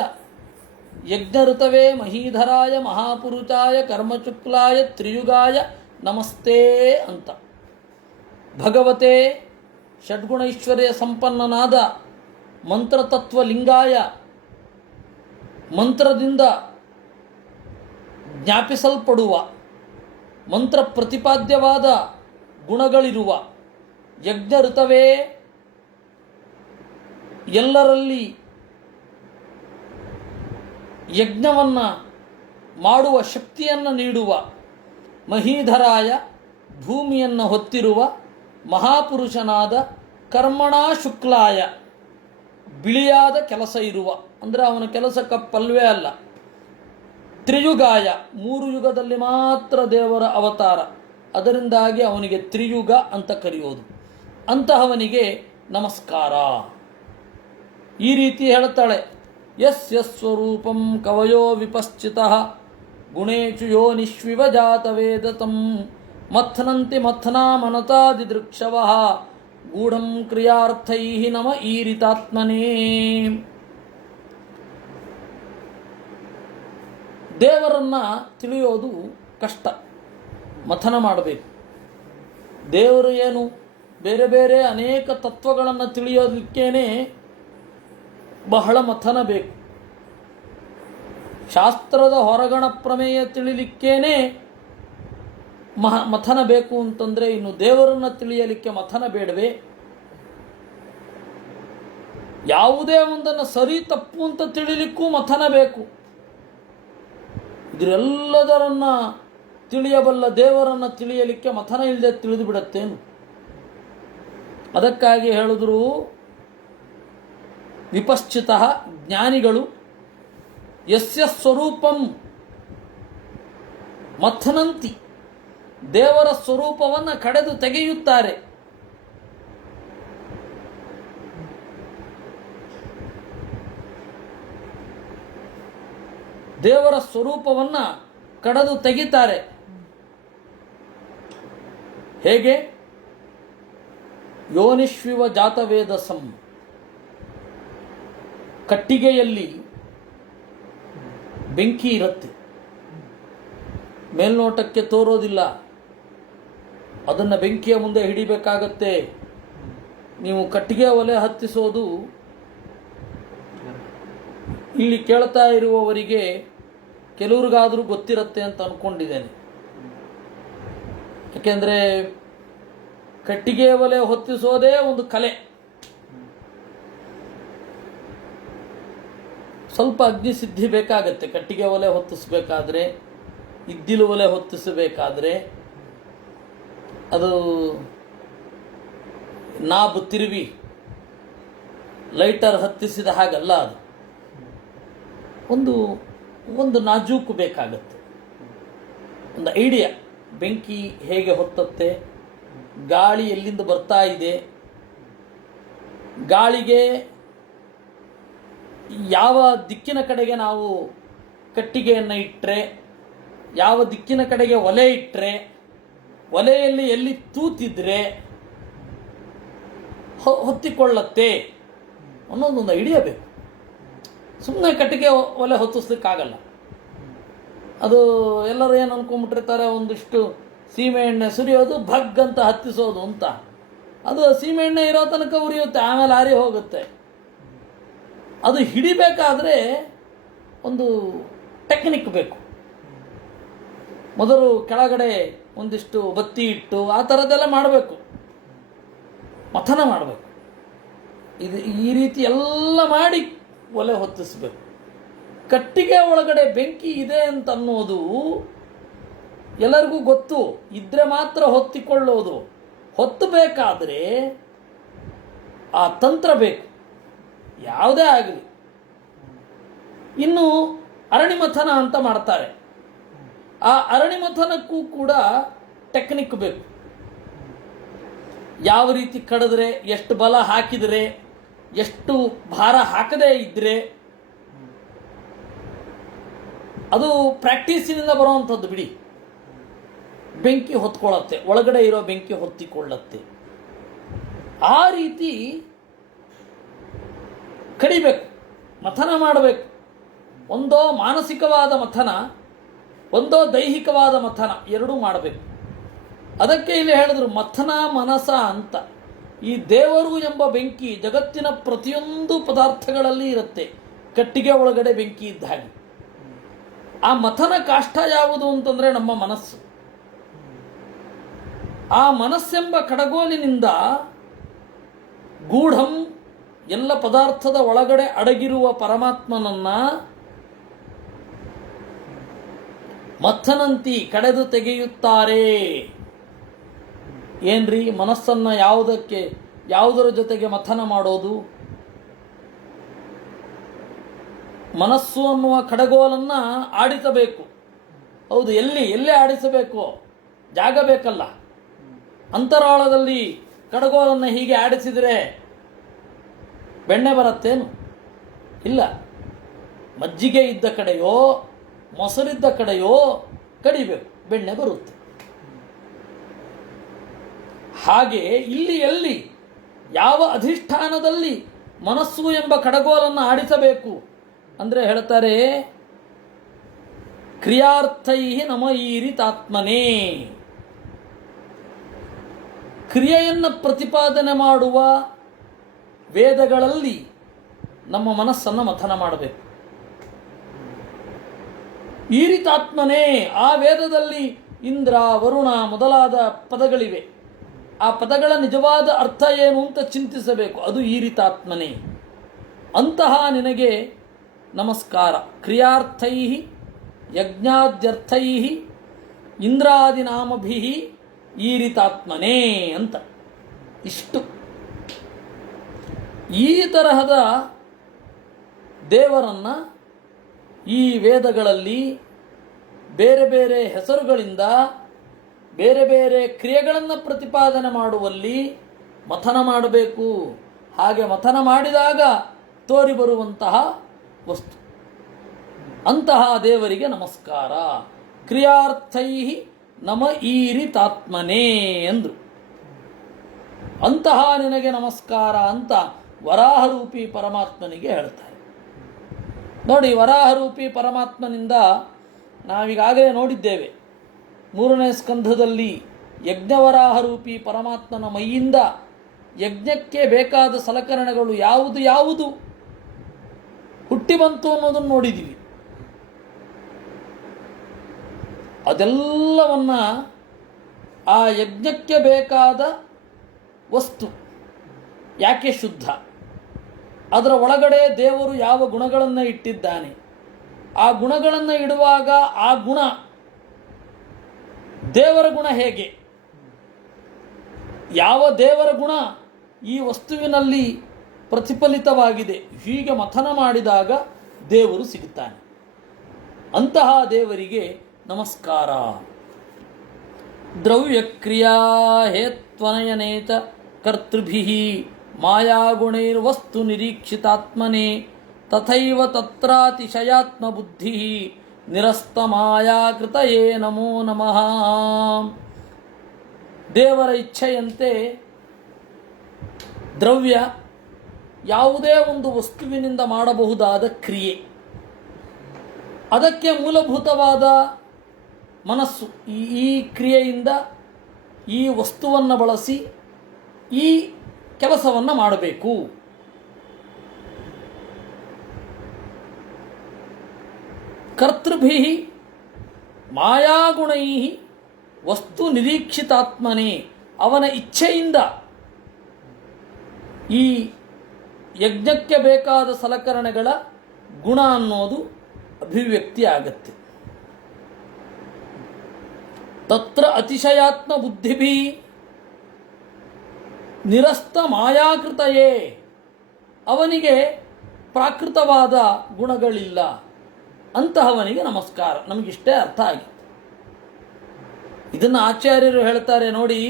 ಯಜ್ಞಋತವೇ ಮಹೀಧರಾಯ ಮಹಾಪುರುಷಾಯ ಕರ್ಮಚುಕ್ಲಾಯ ತ್ರಿಯುಗಾಯ ನಮಸ್ತೆ ಅಂತ. ಭಗವತೆ ಷಡ್ಗುಣೈಶ್ವರ್ಯ ಸಂಪನ್ನನಾದ ಮಂತ್ರತತ್ವಲಿಂಗಾಯ, ಮಂತ್ರದಿಂದ ಜ್ಞಾಪಿಸಲ್ಪಡುವ, ಮಂತ್ರ ಪ್ರತಿಪಾದ್ಯವಾದ ಗುಣಗಳಿರುವ ಯಜ್ಞ ಋತವೇ, ಎಲ್ಲರಲ್ಲಿ ಯಜ್ಞವನ್ನು ಮಾಡುವ ಶಕ್ತಿಯನ್ನು ನೀಡುವ, ಮಹೀಧರಾಯ ಭೂಮಿಯನ್ನು ಹೊತ್ತಿರುವ ಮಹಾಪುರುಷನಾದ, ಕರ್ಮಣಾ ಶುಕ್ಲಾಯ ಬಿಳಿಯಾದ ಕೆಲಸ ಇರುವ, ಅಂದರೆ ಅವನ ಕೆಲಸ ಕಪ್ಪಲ್ವೇ ಅಲ್ಲ, ತ್ರಿಯುಗಾಯ 3 ಯುಗದಲ್ಲಿ ಮಾತ್ರ ದೇವರ ಅವತಾರ, ಅದರಿಂದಾಗಿ ಅವನಿಗೆ ತ್ರಿಯುಗ ಅಂತ ಕರೆಯೋದು. ಅಂತಹವನಿಗೆ ನಮಸ್ಕಾರ. ಈ ರೀತಿ ಹೇಳ್ತಾಳೆ. ಯಸ್ಯ ಸ್ವರೂಪಂ ಕವಯೋ ವಿಪಶ್ಚಿತಃ ಗುಣೇಶು ಯೋನಿಷ್ವಿವ ಜಾತವೇದತಂ ಮಥ್ನಂತಿ ಮಥ್ನಾ ಮನತಾದಿದೃಕ್ಷವಃ ಗೂಢಂ ಕ್ರಿಯಾರ್ಥೈಃ ನಮ ಈರಿತಾತ್ಮನೇ. ದೇವರನ್ನು ತಿಳಿಯೋದು ಕಷ್ಟ, ಮಥನ ಮಾಡಬೇಕು. ದೇವರು ಏನು, ಬೇರೆ ಬೇರೆ ಅನೇಕ ತತ್ವಗಳನ್ನು ತಿಳಿಯೋದಕ್ಕೇನೆ ಬಹಳ ಮಥನ ಬೇಕು. ಶಾಸ್ತ್ರದ ಹೊರಗಣ ಪ್ರಮೇಯ ತಿಳಿಲಿಕ್ಕೇನೆ ಮಥನ ಬೇಕು ಅಂತಂದರೆ ಇನ್ನು ದೇವರನ್ನು ತಿಳಿಯಲಿಕ್ಕೆ ಮಥನ ಬೇಡವೇ? ಯಾವುದೇ ಒಂದನ್ನು ಸರಿ ತಪ್ಪು ಅಂತ ತಿಳಿಲಿಕ್ಕೂ ಮಥನ ಬೇಕು. ಇದರೆಲ್ಲದರನ್ನು ತಿಳಿಯಬಲ್ಲ ದೇವರನ್ನು ತಿಳಿಯಲಿಕ್ಕೆ ಮಥನ ಇಲ್ಲದೆ ತಿಳಿದು ಬಿಡತ್ತೇನು? ಅದಕ್ಕಾಗಿ ಹೇಳಿದ್ರು ವಿಪಶ್ಚಿತ ಜ್ಞಾನಿಗಳು ಯಸ್ಯ ಸ್ವರೂಪಂ ಮಥನಂತಿ, ದೇವರ ಸ್ವರೂಪವನ್ನು ಕಡೆದು ತೆಗೆಯುತ್ತಾರೆ. ದೇವರ ಸ್ವರೂಪವನ್ನು ಕಡೆದು ತೆಗಿತಾರೆ. ಹೇಗೆ? ಯೋನಿಷ್ವಿವ ಜಾತವೇದಸಂ, ಕಟ್ಟಿಗೆಯಲ್ಲಿ ಬೆಂಕಿ ಇರುತ್ತೆ, ಮೇಲ್ನೋಟಕ್ಕೆ ತೋರೋದಿಲ್ಲ, ಅದನ್ನು ಬೆಂಕಿಯ ಮುಂದೆ ಹಿಡಿಬೇಕಾಗತ್ತೆ. ನೀವು ಕಟ್ಟಿಗೆ ಒಲೆ ಹತ್ತಿಸೋದು ಇಲ್ಲಿ ಕೇಳ್ತಾ ಇರುವವರಿಗೆ ಕೆಲವ್ರಿಗಾದರೂ ಗೊತ್ತಿರುತ್ತೆ ಅಂತ ಅಂದ್ಕೊಂಡಿದ್ದೇನೆ. ಯಾಕೆಂದರೆ ಕಟ್ಟಿಗೆ ಒಲೆ ಹೊತ್ತಿಸೋದೇ ಒಂದು ಕಲೆ. ಸ್ವಲ್ಪ ಅಗ್ನಿಸಿದ್ಧಿ ಬೇಕಾಗತ್ತೆ. ಕಟ್ಟಿಗೆ ಒಲೆ ಹೊತ್ತಿಸಬೇಕಾದ್ರೆ, ಇದ್ದಿಲು ಒಲೆ ಹೊತ್ತಿಸಬೇಕಾದ್ರೆ ಅದು ನಾಬ್ ತಿರುವಿ ಲೈಟರ್ ಹತ್ತಿಸಿದ ಹಾಗಲ್ಲ. ಅದು ಒಂದು ನಾಜೂಕು ಬೇಕಾಗತ್ತೆ, ಒಂದು ಐಡಿಯಾ. ಬೆಂಕಿ ಹೇಗೆ ಹೊತ್ತತ್ತೆ, ಗಾಳಿ ಎಲ್ಲಿಂದ ಬರ್ತಾ ಇದೆ, ಗಾಳಿಗೆ ಯಾವ ದಿಕ್ಕಿನ ಕಡೆಗೆ ನಾವು ಕಟ್ಟಿಗೆಯನ್ನು ಇಟ್ಟರೆ, ಯಾವ ದಿಕ್ಕಿನ ಕಡೆಗೆ ಒಲೆ ಇಟ್ಟರೆ, ಒಲೆಯಲ್ಲಿ ಎಲ್ಲಿ ತೂತಿದ್ರೆ ಹೊತ್ತಿಕೊಳ್ಳತ್ತೆ ಅನ್ನೋದೊಂದು ಐಡಿಯಾ ಬೇಕು. ಸುಮ್ಮನೆ ಕಟ್ಟಿಗೆ ಒಲೆ ಹೊತ್ತಿಸ್ಲಿಕ್ಕಾಗಲ್ಲ. ಅದು ಎಲ್ಲರೂ ಏನು ಅಂದ್ಕೊಂಡ್ಬಿಟ್ಟಿರ್ತಾರೆ, ಒಂದಿಷ್ಟು ಸೀಮೆ ಎಣ್ಣೆ ಸುರಿಯೋದು, ಭಗ್ ಅಂತ ಹತ್ತಿಸೋದು ಅಂತ. ಅದು ಸೀಮೆ ಎಣ್ಣೆ ಇರೋ ತನಕ ಉರಿಯುತ್ತೆ, ಆಮೇಲೆ ಆರಿ ಹೋಗುತ್ತೆ. ಅದು ಹಿಡಿಬೇಕಾದ್ರೆ ಒಂದು ಟೆಕ್ನಿಕ್ ಬೇಕು. ಮೊದಲು ಕೆಳಗಡೆ ಒಂದಿಷ್ಟು ಬತ್ತಿ ಇಟ್ಟು ಆ ಥರದ್ದೆಲ್ಲ ಮಾಡಬೇಕು, ಮಥನ ಮಾಡಬೇಕು. ಈ ರೀತಿ ಎಲ್ಲ ಮಾಡಿ ಒಲೆ ಹೊತ್ತಿಸಬೇಕು. ಕಟ್ಟಿಗೆ ಒಳಗಡೆ ಬೆಂಕಿ ಇದೆ ಅಂತ ಅನ್ನೋದು ಎಲ್ಲರಿಗೂ ಗೊತ್ತು, ಇದ್ರೆ ಮಾತ್ರ ಹೊತ್ತಿಕೊಳ್ಳೋದು. ಹೊತ್ತಬೇಕಾದ್ರೆ ಆ ತಂತ್ರ ಬೇಕು, ಯಾವುದೇ ಆಗಲಿ. ಇನ್ನು ಅರಣಿಮಥನ ಅಂತ ಮಾಡ್ತಾರೆ. ಆ ಅರಣಿಮಥನಕ್ಕೂ ಕೂಡ ಟೆಕ್ನಿಕ್ ಬೇಕು. ಯಾವ ರೀತಿ ಕಡಿದ್ರೆ, ಎಷ್ಟು ಬಲ ಹಾಕಿದರೆ, ಎಷ್ಟು ಭಾರ ಹಾಕದೇ ಇದ್ರೆ, ಅದು ಪ್ರಾಕ್ಟೀಸಿನಿಂದ ಬರುವಂಥದ್ದು ಬಿಡಿ. ಬೆಂಕಿ ಹೊತ್ಕೊಳ್ಳತ್ತೆ, ಒಳಗಡೆ ಇರೋ ಬೆಂಕಿ ಹೊತ್ತಿಕೊಳ್ಳತ್ತೆ. ಆ ರೀತಿ ಕಡಿಬೇಕು, ಮಥನ ಮಾಡಬೇಕು. ಒಂದೋ ಮಾನಸಿಕವಾದ ಮಥನ, ಒಂದೋ ದೈಹಿಕವಾದ ಮಥನ, ಎರಡೂ ಮಾಡಬೇಕು. ಅದಕ್ಕೆ ಇಲ್ಲಿ ಹೇಳಿದ್ರು ಮಥನ ಮನಸ ಅಂತ. ಈ ದೇವರು ಎಂಬ ಬೆಂಕಿ ಜಗತ್ತಿನ ಪ್ರತಿಯೊಂದು ಪದಾರ್ಥಗಳಲ್ಲಿ ಇರುತ್ತೆ, ಕಟ್ಟಿಗೆ ಒಳಗಡೆ ಬೆಂಕಿ ಇದ್ದ ಹಾಗೆ. ಆ ಮಥನ ಕಾಷ್ಠ ಯಾವುದು ಅಂತಂದ್ರೆ ನಮ್ಮ ಮನಸ್ಸು. ಆ ಮನಸ್ಸೆಂಬ ಕಡಗೋಲಿನಿಂದ ಗೂಢಂ, ಎಲ್ಲ ಪದಾರ್ಥದ ಒಳಗಡೆ ಅಡಗಿರುವ ಪರಮಾತ್ಮನನ್ನ ಮಥನಂತಿ ಕಡೆದು ತೆಗೆಯುತ್ತಾರೆ. ಏನ್ರಿ, ಮನಸ್ಸನ್ನ ಯಾವುದರ ಜೊತೆಗೆ ಮಥನ ಮಾಡೋದು? ಮನಸ್ಸು ಅನ್ನುವ ಕಡಗೋಲನ್ನ ಆಡಿಸಬೇಕು. ಹೌದು, ಎಲ್ಲಿ ಆಡಿಸಬೇಕು? ಜಾಗ ಬೇಕಲ್ಲ. ಅಂತರಾಳದಲ್ಲಿ ಕಡಗೋಲನ್ನು ಹೀಗೆ ಆಡಿಸಿದರೆ ಬೆಣ್ಣೆ ಬರತ್ತೇನು? ಇಲ್ಲ. ಮಜ್ಜಿಗೆ ಇದ್ದ ಕಡೆಯೋ ಮೊಸರಿದ್ದ ಕಡೆಯೋ ಕಡಿಬೇಕು, ಬೆಣ್ಣೆ ಬರುತ್ತೆ. ಹಾಗೆ ಇಲ್ಲಿ ಎಲ್ಲಿ, ಯಾವ ಅಧಿಷ್ಠಾನದಲ್ಲಿ ಮನಸ್ಸು ಎಂಬ ಕಡಗೋಲನ್ನು ಆಡಿಸಬೇಕು ಅಂದರೆ ಹೇಳ್ತಾರೆ, ಕ್ರಿಯಾರ್ಥೈ ನಮ ಈರಿತಾತ್ಮನೇ. ಕ್ರಿಯೆಯನ್ನು ಪ್ರತಿಪಾದನೆ ಮಾಡುವ ವೇದಗಳಲ್ಲಿ ನಮ್ಮ ಮನಸ್ಸನ್ನು ಮಥನ ಮಾಡಬೇಕು. ಈರಿತಾತ್ಮನೇ, ಆ ವೇದದಲ್ಲಿ ಇಂದ್ರ, ವರುಣ ಮೊದಲಾದ ಪದಗಳಿವೆ. ಆ ಪದಗಳ ನಿಜವಾದ ಅರ್ಥ ಏನು ಅಂತ ಚಿಂತಿಸಬೇಕು. ಅದು ಈರಿತಾತ್ಮನೇ. ಅಂತಹ ನಿನಗೆ ನಮಸ್ಕಾರ. ಕ್ರಿಯಾರ್ಥೈ ಯಜ್ಞಾದ್ಯರ್ಥೈ ಇಂದ್ರಾದಿನಾಮಭಿ ಈರಿತಾತ್ಮನೇ ಅಂತ. ಇಷ್ಟು ಈ ತರಹದ ದೇವರನ್ನ ಈ ವೇದಗಳಲ್ಲಿ ಬೇರೆ ಬೇರೆ ಹೆಸರುಗಳಿಂದ ಬೇರೆ ಬೇರೆ ಕ್ರಿಯೆಗಳನ್ನು ಪ್ರತಿಪಾದನೆ ಮಾಡುವಲ್ಲಿ ಮಥನ ಮಾಡಬೇಕು. ಹಾಗೆ ಮಥನ ಮಾಡಿದಾಗ ತೋರಿ ಬರುವಂತಹ ವಸ್ತು, ಅಂತಹ ದೇವರಿಗೆ ನಮಸ್ಕಾರ. ಕ್ರಿಯಾರ್ಥೈ ನಮ ಈರಿತಾತ್ಮನೇ ಎಂದರು. ಅಂತಹ ನಿನಗೆ ನಮಸ್ಕಾರ ಅಂತ ವರಾಹರೂಪಿ ಪರಮಾತ್ಮನಿಗೆ ಹೇಳ್ತಾರೆ. ನೋಡಿ, ವರಾಹರೂಪಿ ಪರಮಾತ್ಮನಿಂದ ನಾವೀಗಾಗಲೇ ನೋಡಿದ್ದೇವೆ. 3ನೇ ಸ್ಕಂಧದಲ್ಲಿ ಯಜ್ಞವರಾಹರೂಪಿ ಪರಮಾತ್ಮನ ಮೈಯಿಂದ ಯಜ್ಞಕ್ಕೆ ಬೇಕಾದ ಸಲಕರಣೆಗಳು ಯಾವುದು ಹುಟ್ಟಿ ಬಂತು ಅನ್ನೋದನ್ನು ನೋಡಿದ್ದೀವಿ. ಅದೆಲ್ಲವನ್ನ ಆ ಯಜ್ಞಕ್ಕೆ ಬೇಕಾದ ವಸ್ತು ಯಾಕೆ ಶುದ್ಧ, ಅದರ ಒಳಗಡೆ ದೇವರು ಯಾವ ಗುಣಗಳನ್ನು ಇಟ್ಟಿದ್ದಾನೆ, ಆ ಗುಣಗಳನ್ನು ಇಡುವಾಗ ಆ ಗುಣ ದೇವರ ಗುಣ ಹೇಗೆ, ಯಾವ ದೇವರ ಗುಣ ಈ ವಸ್ತುವಿನಲ್ಲಿ ಪ್ರತಿಫಲಿತವಾಗಿದೆ, ಹೀಗೆ ಮಥನ ಮಾಡಿದಾಗ ದೇವರು ಸಿಗುತ್ತಾನೆ. ಅಂತಹ ದೇವರಿಗೆ ನಮಸ್ಕಾರ. ದ್ರವ್ಯಕ್ರಿಯಾ ಹೇತ್ವನಯನೇತ ಕರ್ತೃಭಿಃ ಮಾಯಾಗುಣೈರ್ವಸ್ತು ನಿರೀಕ್ಷಿತಾತ್ಮನೆ ತಥೈವ ತತ್ರಾತಿಶಯಾತ್ಮ ಬುದ್ಧಿಃ ನಿರಸ್ತ ಮಾಯಾಕೃತಯೇ ನಮೋ ನಮಃ. ದೇವರ ಇಚ್ಛೆಯಂತೆ ದ್ರವ್ಯ ಯಾವುದೇ ಒಂದು ವಸ್ತುವಿನಿಂದ ಮಾಡಬಹುದಾದ ಕ್ರಿಯೆ, ಅದಕ್ಕೆ ಮೂಲಭೂತವಾದ ಮನಸ್ಸು. ಈ ಕ್ರಿಯೆಯಿಂದ ಈ ವಸ್ತುವನ್ನು ಬಳಸಿ ಈ ಕೆಲಸವನ್ನು ಮಾಡಬೇಕು. ಕರ್ತೃಭಿಃ ಮಾಯಾಗುಣೈಃ ವಸ್ತು ನಿರೀಕ್ಷಿತಾತ್ಮನೇ, ಅವನ ಇಚ್ಛೆಯಿಂದ ಈ ಯಜ್ಞಕ್ಕೆ ಬೇಕಾದ ಸಲಕರಣೆಗಳ ಗುಣ ಅನ್ನೋದು ಅಭಿವ್ಯಕ್ತಿ ಆಗತ್ತೆ. ತತ್ರ ಅತಿಶಯಾತ್ಮ ಬುದ್ಧಿಭಿ ನಿರಸ್ತ ಮಾಯಾಕೃತಯೇ, ಅವನಿಗೆ ಪ್ರಾಕೃತವಾದ ಗುಣಗಳಿಲ್ಲ, ಅಂತಹವನಿಗೆ ನಮಸ್ಕಾರ. ನಮಗಿಷ್ಟೇ ಅರ್ಥ ಆಗಿದೆ. ಇದನ್ನು ಆಚಾರ್ಯರು ಹೇಳ್ತಾರೆ ನೋಡಿ,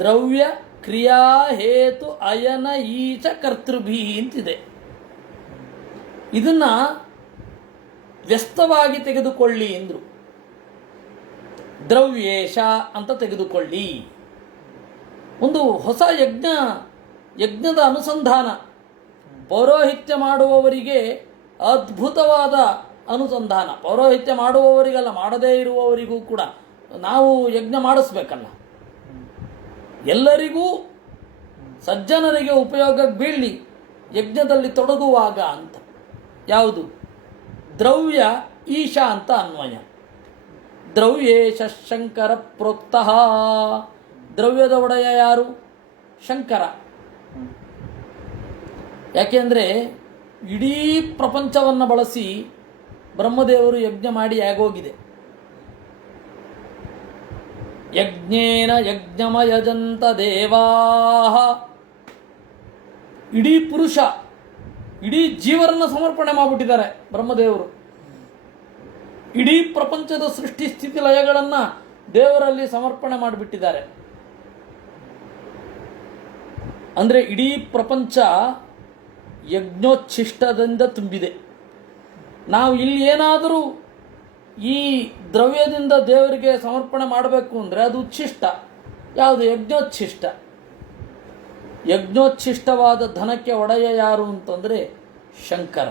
ದ್ರವ್ಯ ಕ್ರಿಯಾ ಹೇತು ಅಯನ ಈಚ ಕರ್ತೃಭಿ ಅಂತಿದೆ. ಇದನ್ನ ವ್ಯಸ್ತವಾಗಿ ತೆಗೆದುಕೊಳ್ಳಿ ಎಂದರು. ದ್ರವ್ಯೇಶ ಅಂತ ತೆಗೆದುಕೊಳ್ಳಿ. ಒಂದು ಹೊಸ ಯಜ್ಞದ ಅನುಸಂಧಾನ. ಪೌರೋಹಿತ್ಯ ಮಾಡುವವರಿಗೆ ಅದ್ಭುತವಾದ ಅನುಸಂಧಾನ. ಪೌರೋಹಿತ್ಯ ಮಾಡುವವರಿಗಲ್ಲ, ಮಾಡದೇ ಇರುವವರಿಗೂ ಕೂಡ ನಾವು ಯಜ್ಞ ಮಾಡಿಸ್ಬೇಕಲ್ಲ. ಎಲ್ಲರಿಗೂ ಸಜ್ಜನರಿಗೆ ಉಪಯೋಗಕ್ಕೆ ಬೀಳಲಿ ಯಜ್ಞದಲ್ಲಿ ತೊಡಗುವಾಗ ಅಂತ. ಯಾವುದು? ದ್ರವ್ಯ ಈಶಾ ಅಂತ ಅನ್ವಯ. ದ್ರವ್ಯೇಶ ಶಂಕರ ಪ್ರೋಕ್ತಃ. ದ್ರವ್ಯದ ಒಡೆಯ ಯಾರು? ಶಂಕರ. ಯಾಕೆಂದರೆ ಇಡೀ ಪ್ರಪಂಚವನ್ನು ಬಳಸಿ ಬ್ರಹ್ಮದೇವರು ಯಜ್ಞ ಮಾಡಿ ಆಗೋಗಿದೆ. ಯಜ್ಞೇನ ಯಜ್ಞಮಯಜಂತ ದೇವಾಹ. ಇಡೀ ಪುರುಷ, ಇಡೀ ಜೀವರನ್ನು ಸಮರ್ಪಣೆ ಮಾಡಿಬಿಟ್ಟಿದ್ದಾರೆ ಬ್ರಹ್ಮದೇವರು. ಇಡೀ ಪ್ರಪಂಚದ ಸೃಷ್ಟಿ ಸ್ಥಿತಿ ಲಯಗಳನ್ನು ದೇವರಲ್ಲಿ ಸಮರ್ಪಣೆ ಮಾಡಿಬಿಟ್ಟಿದ್ದಾರೆ. ಅಂದರೆ ಇಡೀ ಪ್ರಪಂಚ ಯಜ್ಞೋಚ್ಛಿಷ್ಟದಿಂದ ತುಂಬಿದೆ. ನಾವು ಇಲ್ಲಿ ಏನಾದರೂ ಈ ದ್ರವ್ಯದಿಂದ ದೇವರಿಗೆ ಸಮರ್ಪಣೆ ಮಾಡಬೇಕು ಅಂದರೆ ಅದು ಉಚ್ಛಿಷ್ಟ. ಯಾವುದು? ಯಜ್ಞೋಚ್ಛಿಷ್ಟ. ಯಜ್ಞೋಚ್ಛಿಷ್ಟವಾದ ಧನಕ್ಕೆ ಒಡೆಯ ಯಾರು ಅಂತಂದರೆ ಶಂಕರ.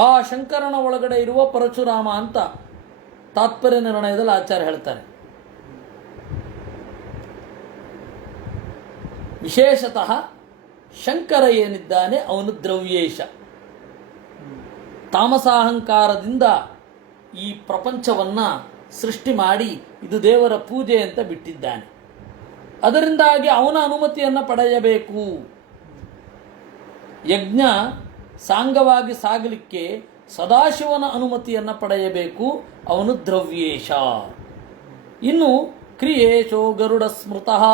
ಆ ಶಂಕರನ ಒಳಗಡೆ ಇರುವ ಪರಶುರಾಮ ಅಂತ ತಾತ್ಪರ್ಯ ನಿರ್ಣಯದಲ್ಲಿ ಆಚಾರ್ಯ ಹೇಳ್ತಾರೆ. ವಿಶೇಷತಃ ಶಂಕರ ಏನಿದ್ದಾನೆ ಅವನು ದ್ರವ್ಯೇಶ. ತಾಮಸಾಹಂಕಾರದಿಂದ ಈ ಪ್ರಪಂಚವನ್ನು ಸೃಷ್ಟಿ ಮಾಡಿ ಇದು ದೇವರ ಪೂಜೆ ಅಂತ ಬಿಟ್ಟಿದ್ದಾನೆ. ಅದರಿಂದಾಗಿ ಅವನ ಅನುಮತಿಯನ್ನು ಪಡೆಯಬೇಕು. ಯಜ್ಞ ಸಾಂಗವಾಗಿ ಸಾಗಲಿಕ್ಕೆ ಸದಾಶಿವನ ಅನುಮತಿಯನ್ನು ಪಡೆಯಬೇಕು. ಅವನು ದ್ರವ್ಯೇಶ. ಇನ್ನು ಕ್ರಿಯೇಶೋ ಗರುಡ ಸ್ಮೃತಃ.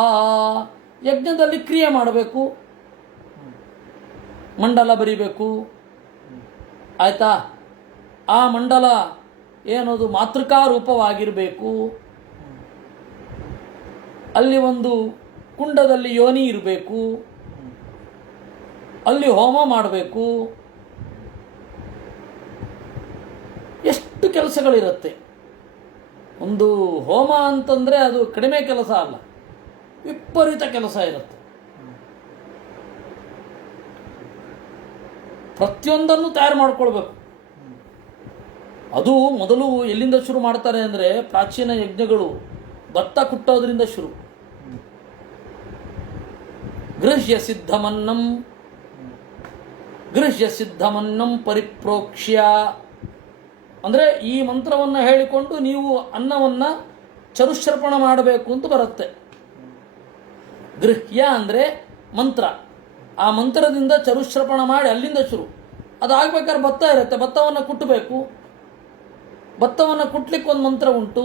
ಯಜ್ಞದಲ್ಲಿ ಕ್ರಿಯೆ ಮಾಡಬೇಕು, ಮಂಡಲ ಬರಿಬೇಕು. ಆಯ್ತಾ? ಆ ಮಂಡಲ ಏನದು? ಮಾತೃಕಾ ರೂಪವಾಗಿರಬೇಕು. ಅಲ್ಲಿ ಒಂದು ಕುಂಡದಲ್ಲಿ ಯೋನಿ ಇರಬೇಕು, ಅಲ್ಲಿ ಹೋಮ ಮಾಡಬೇಕು. ಎಷ್ಟು ಕೆಲಸಗಳಿರುತ್ತೆ. ಒಂದು ಹೋಮ ಅಂತಂದರೆ ಅದು ಕಡಿಮೆ ಕೆಲಸ ಅಲ್ಲ, ವಿಪರೀತ ಕೆಲಸ ಇರುತ್ತೆ. ಪ್ರತಿಯೊಂದನ್ನು ತಯಾರು ಮಾಡ್ಕೊಳ್ಬೇಕು. ಅದು ಮೊದಲು ಎಲ್ಲಿಂದ ಶುರು ಮಾಡ್ತಾರೆ ಅಂದರೆ, ಪ್ರಾಚೀನ ಯಜ್ಞಗಳು ಭತ್ತ ಕುಟ್ಟೋದ್ರಿಂದ ಶುರು. ಗೃಹ್ಯ ಸಿದ್ಧಮನ್ನಂ ಪರಿಪ್ರೋಕ್ಷ್ಯ ಅಂದರೆ ಈ ಮಂತ್ರವನ್ನು ಹೇಳಿಕೊಂಡು ನೀವು ಅನ್ನವನ್ನು ಚರುಶ್ರಪಣ ಮಾಡಬೇಕು ಅಂತ ಬರುತ್ತೆ. ಗೃಹ್ಯ ಅಂದರೆ ಮಂತ್ರ. ಆ ಮಂತ್ರದಿಂದ ಚರುಶ್ರಪಣ ಮಾಡಿ ಅಲ್ಲಿಂದ ಶುರು. ಅದಾಗಬೇಕಾದ್ರೆ ಭತ್ತ ಇರುತ್ತೆ, ಭತ್ತವನ್ನು ಕುಟ್ಟಬೇಕು. ಭತ್ತವನ್ನು ಕುಟ್ಲಿಕ್ಕೆ ಒಂದು ಮಂತ್ರ ಉಂಟು.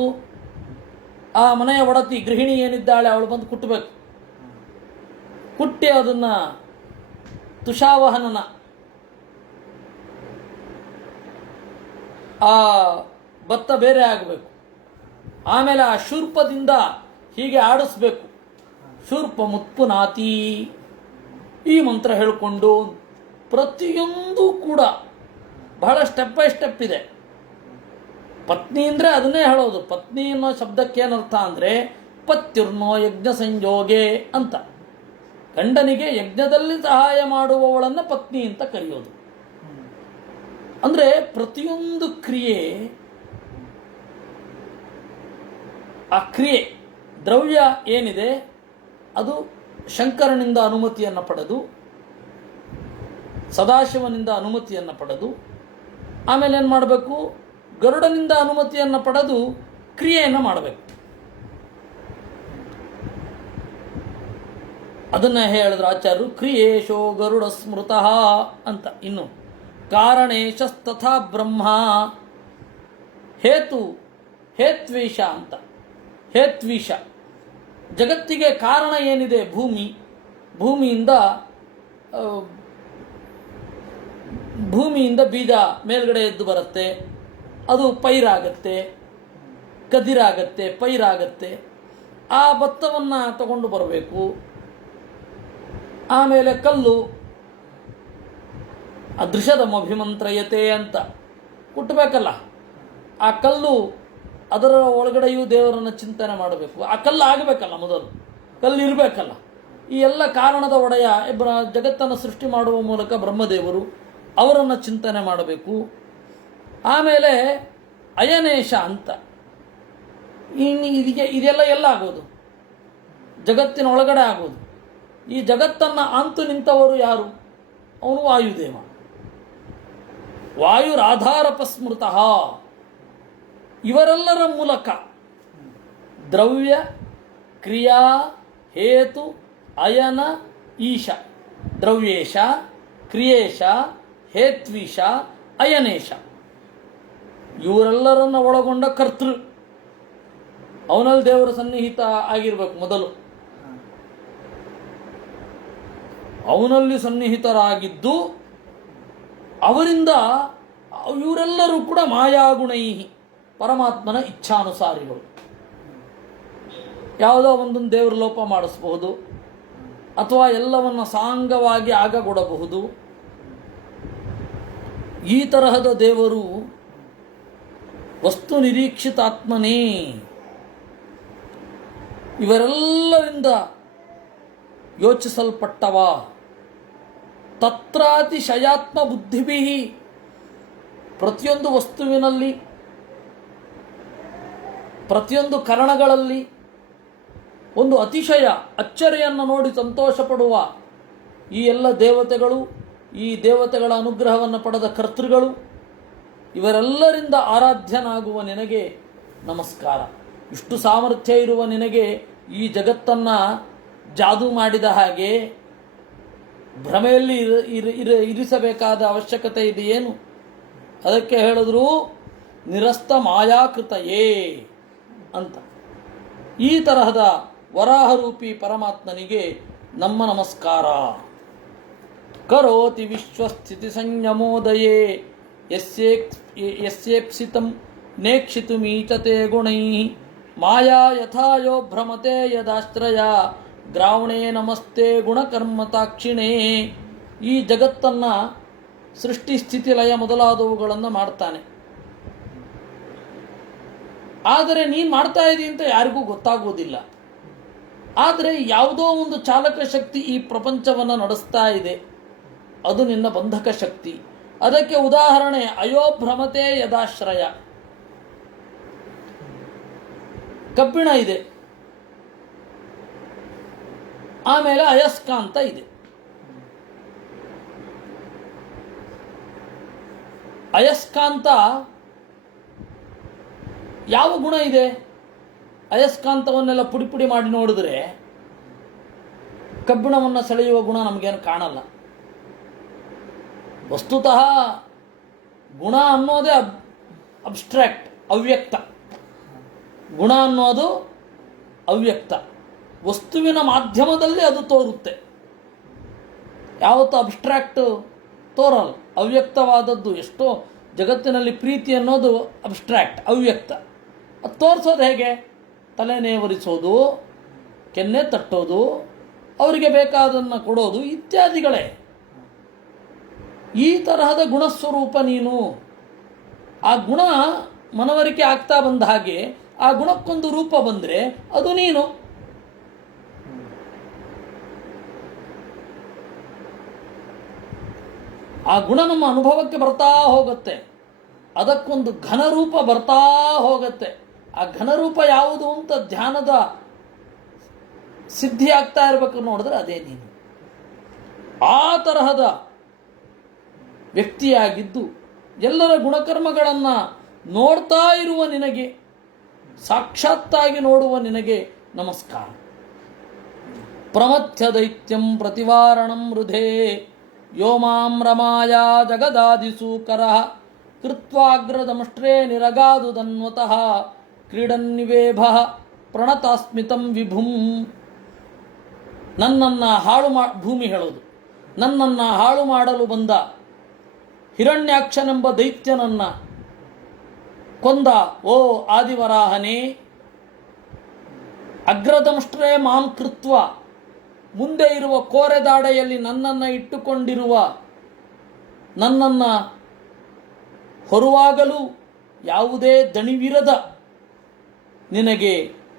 ಆ ಮನೆಯ ಒಡತಿ ಗೃಹಿಣಿ ಏನಿದ್ದಾಳೆ ಅವಳು ಬಂದು ಕುಟ್ಟಬೇಕು. ಕುಟ್ಟಿ ಅದನ್ನು ತುಷಾವಹನನ, ಆ ಭತ್ತ ಬೇರೆ ಆಗಬೇಕು. ಆಮೇಲೆ ಆ ಶೂರ್ಪದಿಂದ ಹೀಗೆ ಆಡಿಸ್ಬೇಕು. ಶೂರ್ಪ ಮುತ್ಪುನಾತಿ ಈ ಮಂತ್ರ ಹೇಳಿಕೊಂಡು ಪ್ರತಿಯೊಂದು ಕೂಡ ಬಹಳ ಸ್ಟೆಪ್ ಬೈ ಸ್ಟೆಪ್ ಇದೆ. ಪತ್ನಿ ಅಂದರೆ ಅದನ್ನೇ ಹೇಳೋದು. ಪತ್ನಿ ಅನ್ನೋ ಶಬ್ದಕ್ಕೆ ಏನರ್ಥ ಅಂದರೆ ಪತ್ಯುರ್ನೋ ಯಜ್ಞ ಸಂಯೋಗೆ ಅಂತ. ಗಂಡನಿಗೆ ಯಜ್ಞದಲ್ಲಿ ಸಹಾಯ ಮಾಡುವವಳನ್ನು ಪತ್ನಿ ಅಂತ ಕರೆಯೋದು. ಅಂದರೆ ಪ್ರತಿಯೊಂದು ಕ್ರಿಯೆ, ಆ ಕ್ರಿಯೆ ದ್ರವ್ಯ ಏನಿದೆ ಅದು ಶಂಕರನಿಂದ ಅನುಮತಿಯನ್ನು ಪಡೆದು, ಸದಾಶಿವನಿಂದ ಅನುಮತಿಯನ್ನು ಪಡೆದು, ಆಮೇಲೆ ಏನು ಮಾಡಬೇಕು? ಗರುಡನಿಂದ ಅನುಮತಿಯನ್ನು ಪಡೆದು ಕ್ರಿಯೆಯನ್ನು ಮಾಡಬೇಕು. ಅದನ್ನು ಹೇಳಿದ್ರು ಆಚಾರ್ಯರು, ಕ್ರಿಯೇಶೋ ಗರುಡ ಸ್ಮೃತಃ ಅಂತ. ಇನ್ನು ಕಾರಣೇಶಸ್ತಥಾ ಬ್ರಹ್ಮ ಹೇತು ಹೇತ್ವೇಷ ಅಂತ. ಹೇತ್ವಿಷ ಜಗತ್ತಿಗೆ ಕಾರಣ ಏನಿದೆ? ಭೂಮಿ. ಭೂಮಿಯಿಂದ ಬೀಜ ಮೇಲ್ಗಡೆ ಎದ್ದು ಬರುತ್ತೆ, ಅದು ಪೈರಾಗತ್ತೆ, ಕದಿರಾಗತ್ತೆ, ಪೈರಾಗತ್ತೆ. ಆ ಭತ್ತವನ್ನು ತಗೊಂಡು ಬರಬೇಕು. ಆಮೇಲೆ ಕಲ್ಲು ಅದೃಶದಮಭಿಮಂತ್ರಯತೆ ಅಂತ ಕುಟ್ಟಬೇಕಲ್ಲ. ಆ ಕಲ್ಲು, ಅದರ ಒಳಗಡೆಯೂ ದೇವರನ್ನು ಚಿಂತನೆ ಮಾಡಬೇಕು. ಆ ಕಲ್ಲು ಆಗಬೇಕಲ್ಲ, ಮೊದಲು ಕಲ್ಲು ಇರಬೇಕಲ್ಲ. ಈ ಎಲ್ಲ ಕಾರಣದ ಒಡೆಯ ಜಗತ್ತನ್ನು ಸೃಷ್ಟಿ ಮಾಡುವ ಮೂಲಕ ಬ್ರಹ್ಮದೇವರು, ಅವರನ್ನು ಚಿಂತನೆ ಮಾಡಬೇಕು. ಆಮೇಲೆ ಅಯನೇಶ ಅಂತ. ಇದೆಲ್ಲ ಎಲ್ಲ ಆಗೋದು ಜಗತ್ತಿನ ಒಳಗಡೆ ಆಗೋದು. ಈ ಜಗತ್ತನ್ನು ಅಂತು ನಿಂತವರು ಯಾರು? ಅವನು ವಾಯುದೇವ. ವಾಯುರಾಧಾರಪಸ್ಮೃತಃ. ಇವರೆಲ್ಲರ ಮೂಲಕ ದ್ರವ್ಯ, ಕ್ರಿಯಾ, ಹೇತು, ಅಯನ, ಈಶ. ದ್ರವ್ಯೇಶ, ಕ್ರಿಯೇಶ, ಹೇತ್ವೀಶ, ಅಯನೇಶ. ಇವರೆಲ್ಲರನ್ನ ಒಳಗೊಂಡ ಕರ್ತೃ. ಅವನಲ್ಲಿ ದೇವರ ಸನ್ನಿಹಿತ ಆಗಿರ್ಬೇಕು. ಮೊದಲು ಅವನಲ್ಲಿ ಸನ್ನಿಹಿತರಾಗಿದ್ದು, ಅವರಿಂದ ಇವರೆಲ್ಲರೂ ಕೂಡ ಮಾಯಾಗುಣೈಹಿ, ಪರಮಾತ್ಮನ ಇಚ್ಛಾನುಸಾರಿಗಳು. ಯಾವುದೋ ಒಂದೊಂದು ದೇವರ ಲೋಪ ಮಾಡಿಸಬಹುದು, ಅಥವಾ ಎಲ್ಲವನ್ನ ಸಾಂಗವಾಗಿ ಆಗಗೊಡಬಹುದು. ಈ ತರಹದ ದೇವರು ವಸ್ತು ನಿರೀಕ್ಷಿತಾತ್ಮನೇ. ಇವರೆಲ್ಲರಿಂದ ಯೋಚಿಸಲ್ಪಟ್ಟವ. ತತ್ರಾತಿಶಯಾತ್ಮ ಬುದ್ಧಿಭಿ. ಪ್ರತಿಯೊಂದು ವಸ್ತುವಿನಲ್ಲಿ, ಪ್ರತಿಯೊಂದು ಕರಣಗಳಲ್ಲಿ ಒಂದು ಅತಿಶಯ, ಅಚ್ಚರಿಯನ್ನು ನೋಡಿ ಸಂತೋಷ ಪಡುವ ಈ ಎಲ್ಲ ದೇವತೆಗಳು, ಈ ದೇವತೆಗಳ ಅನುಗ್ರಹವನ್ನು ಪಡೆದ ಕರ್ತೃಗಳು, ಇವರೆಲ್ಲರಿಂದ ಆರಾಧ್ಯನಾಗುವ ನಿನಗೆ ನಮಸ್ಕಾರ. ಇಷ್ಟು ಸಾಮರ್ಥ್ಯ ಇರುವ ನಿನಗೆ ಈ ಜಗತ್ತನ್ನು ಜಾದೂ ಮಾಡಿದ ಹಾಗೆ ಭ್ರಮೆಯಲ್ಲಿ ಇರಿಸಬೇಕಾದ ಅವಶ್ಯಕತೆ ಇದೆಯೇನು? ಅದಕ್ಕೆ ಹೇಳಿದ್ರು ನಿರಸ್ತ ಮಾಯಾಕೃತಯೇ ಅಂತ. ಈ ತರಹದ ವರಾಹರೂಪಿ ಪರಮಾತ್ಮನಿಗೆ ನಮ್ಮ ನಮಸ್ಕಾರ. ಕರೋತಿ ವಿಶ್ವಸ್ಥಿತಿ ಸಂಯಮೋದಯೇ ಯಸ್ಯೇಪ್ಸಿತಂ ನೇಕ್ಷಿತುಮೀಚತೆ ಗುಣೈ ಮಾಯಾ ಯಥಾಯೋ ಭ್ರಮತೆ ಯದಾಶ್ರಯ ಗ್ರಾವಣೇ ನಮಸ್ತೆ ಗುಣಕರ್ಮತಾಕ್ಷಿಣೇ. ಈ ಜಗತ್ತನ್ನು ಸೃಷ್ಟಿ, ಸ್ಥಿತಿ, ಲಯ ಮೊದಲಾದವುಗಳನ್ನು ಮಾಡ್ತಾನೆ. ಆದರೆ ನೀನು ಮಾಡ್ತಾ ಇದ್ದೀ ಅಂತ ಯಾರಿಗೂ ಗೊತ್ತಾಗೋದಿಲ್ಲ. ಆದರೆ ಯಾವುದೋ ಒಂದು ಚಾಲಕ ಶಕ್ತಿ ಈ ಪ್ರಪಂಚವನ್ನು ನಡೆಸ್ತಾ ಇದೆ, ಅದು ನಿನ್ನ ಬಂಧಕ ಶಕ್ತಿ. ಅದಕ್ಕೆ ಉದಾಹರಣೆ ಅಯೋಭ್ರಮತೆ ಯದಾಶ್ರಯ. ಕಬ್ಬಿಣ ಇದೆ, ಆಮೇಲೆ ಅಯಸ್ಕಾಂತ ಇದೆ. ಅಯಸ್ಕಾಂತ ಯಾವ ಗುಣ ಇದೆ? ಅಯಸ್ಕಾಂತವನ್ನೆಲ್ಲ ಪುಡಿ ಪುಡಿ ಮಾಡಿ ನೋಡಿದ್ರೆ ಕಬ್ಬಿಣವನ್ನು ಸೆಳೆಯುವ ಗುಣ ನಮಗೇನು ಕಾಣಲ್ಲ. ವಸ್ತುತಃ ಗುಣ ಅನ್ನೋದೇ ಅಬ್ಸ್ಟ್ರಾಕ್ಟ್, ಅವ್ಯಕ್ತ. ಗುಣ ಅನ್ನೋದು ಅವ್ಯಕ್ತ. ವಸ್ತುವಿನ ಮಾಧ್ಯಮದಲ್ಲಿ ಅದು ತೋರುತ್ತೆ. ಯಾವತ್ತೂ ಅಬ್ಸ್ಟ್ರಾಕ್ಟ್ ತೋರಲ್ಲ, ಅವ್ಯಕ್ತವಾದದ್ದು. ಎಷ್ಟೋ ಜಗತ್ತಿನಲ್ಲಿ ಪ್ರೀತಿ ಅನ್ನೋದು ಅಬ್ಸ್ಟ್ರಾಕ್ಟ್, ಅವ್ಯಕ್ತ. ಅದು ತೋರಿಸೋದು ಹೇಗೆ? ತಲೆ ನೇವರಿಸೋದು, ಕೆನ್ನೆ ತಟ್ಟೋದು, ಅವರಿಗೆ ಬೇಕಾದನ್ನು ಕೊಡೋದು ಇತ್ಯಾದಿಗಳೇ. ಈ ತರಹದ ಗುಣಸ್ವರೂಪ ನೀನು. ಆ ಗುಣ ಮನವರಿಕೆ ಆಗ್ತಾ ಬಂದ ಹಾಗೆ ಆ ಗುಣಕ್ಕೊಂದು ರೂಪ ಬಂದರೆ ಅದು ನೀನು. ಆ ಗುಣ ನಮ್ಮ ಅನುಭವಕ್ಕೆ ಬರ್ತಾ ಹೋಗುತ್ತೆ, ಅದಕ್ಕೊಂದು ಘನರೂಪ ಬರ್ತಾ ಹೋಗುತ್ತೆ. ಆ ಘನರೂಪ ಯಾವುದು ಅಂತ ಧ್ಯಾನದ ಸಿದ್ಧಿ ಆಗ್ತಾ ಇರಬೇಕು ನೋಡಿದ್ರೆ ಅದೇ ನೀನು. ಆ ತರಹದ ವ್ಯಕ್ತಿಯಾಗಿದ್ದು ಎಲ್ಲರ ಗುಣಕರ್ಮಗಳನ್ನು ನೋಡ್ತಾ ಇರುವ ನಿನಗೆ, ಸಾಕ್ಷಾತ್ತಾಗಿ ನೋಡುವ ನಿನಗೆ ನಮಸ್ಕಾರ. ಪ್ರಮಥ್ಯ ದೈತ್ಯಂ ಪ್ರತಿವಾರಣಂ ಹೃದೇ ಯೋ ಮಾಂ ರಮಾಯ ಜಗದಾದಿಸೂಕರ ಕೃತ್ವಾಗ್ರದಮಷ್ಟ್ರೇ ನಿರಗಾದುದನ್ವತಃ ಕ್ರೀಡನ್ನಿವೇಭ ಪ್ರಣತಾಸ್ಮಿತಂ ವಿಭುಂ. ನನ್ನನ್ನು ಭೂಮಿ ಹೇಳೋದು, ನನ್ನನ್ನು ಹಾಳು ಮಾಡಲು ಬಂದ ಹಿರಣ್ಯಾಕ್ಷನೆಂಬ ದೈತ್ಯನನ್ನು ಕೊಂದ ಓ ಆದಿವರಾಹನೇ, ಅಗ್ರದಂಷ್ಟ್ರೇ ಮಾಂ ಕೃತ್ವ, ಮುಂದೆ ಇರುವ ಕೋರೆದಾಡೆಯಲ್ಲಿ ನನ್ನನ್ನು ಇಟ್ಟುಕೊಂಡಿರುವ, ನನ್ನನ್ನು ಹೊರುವಾಗಲೂ ಯಾವುದೇ ದಣಿವಿರದ ನಿನಗೆ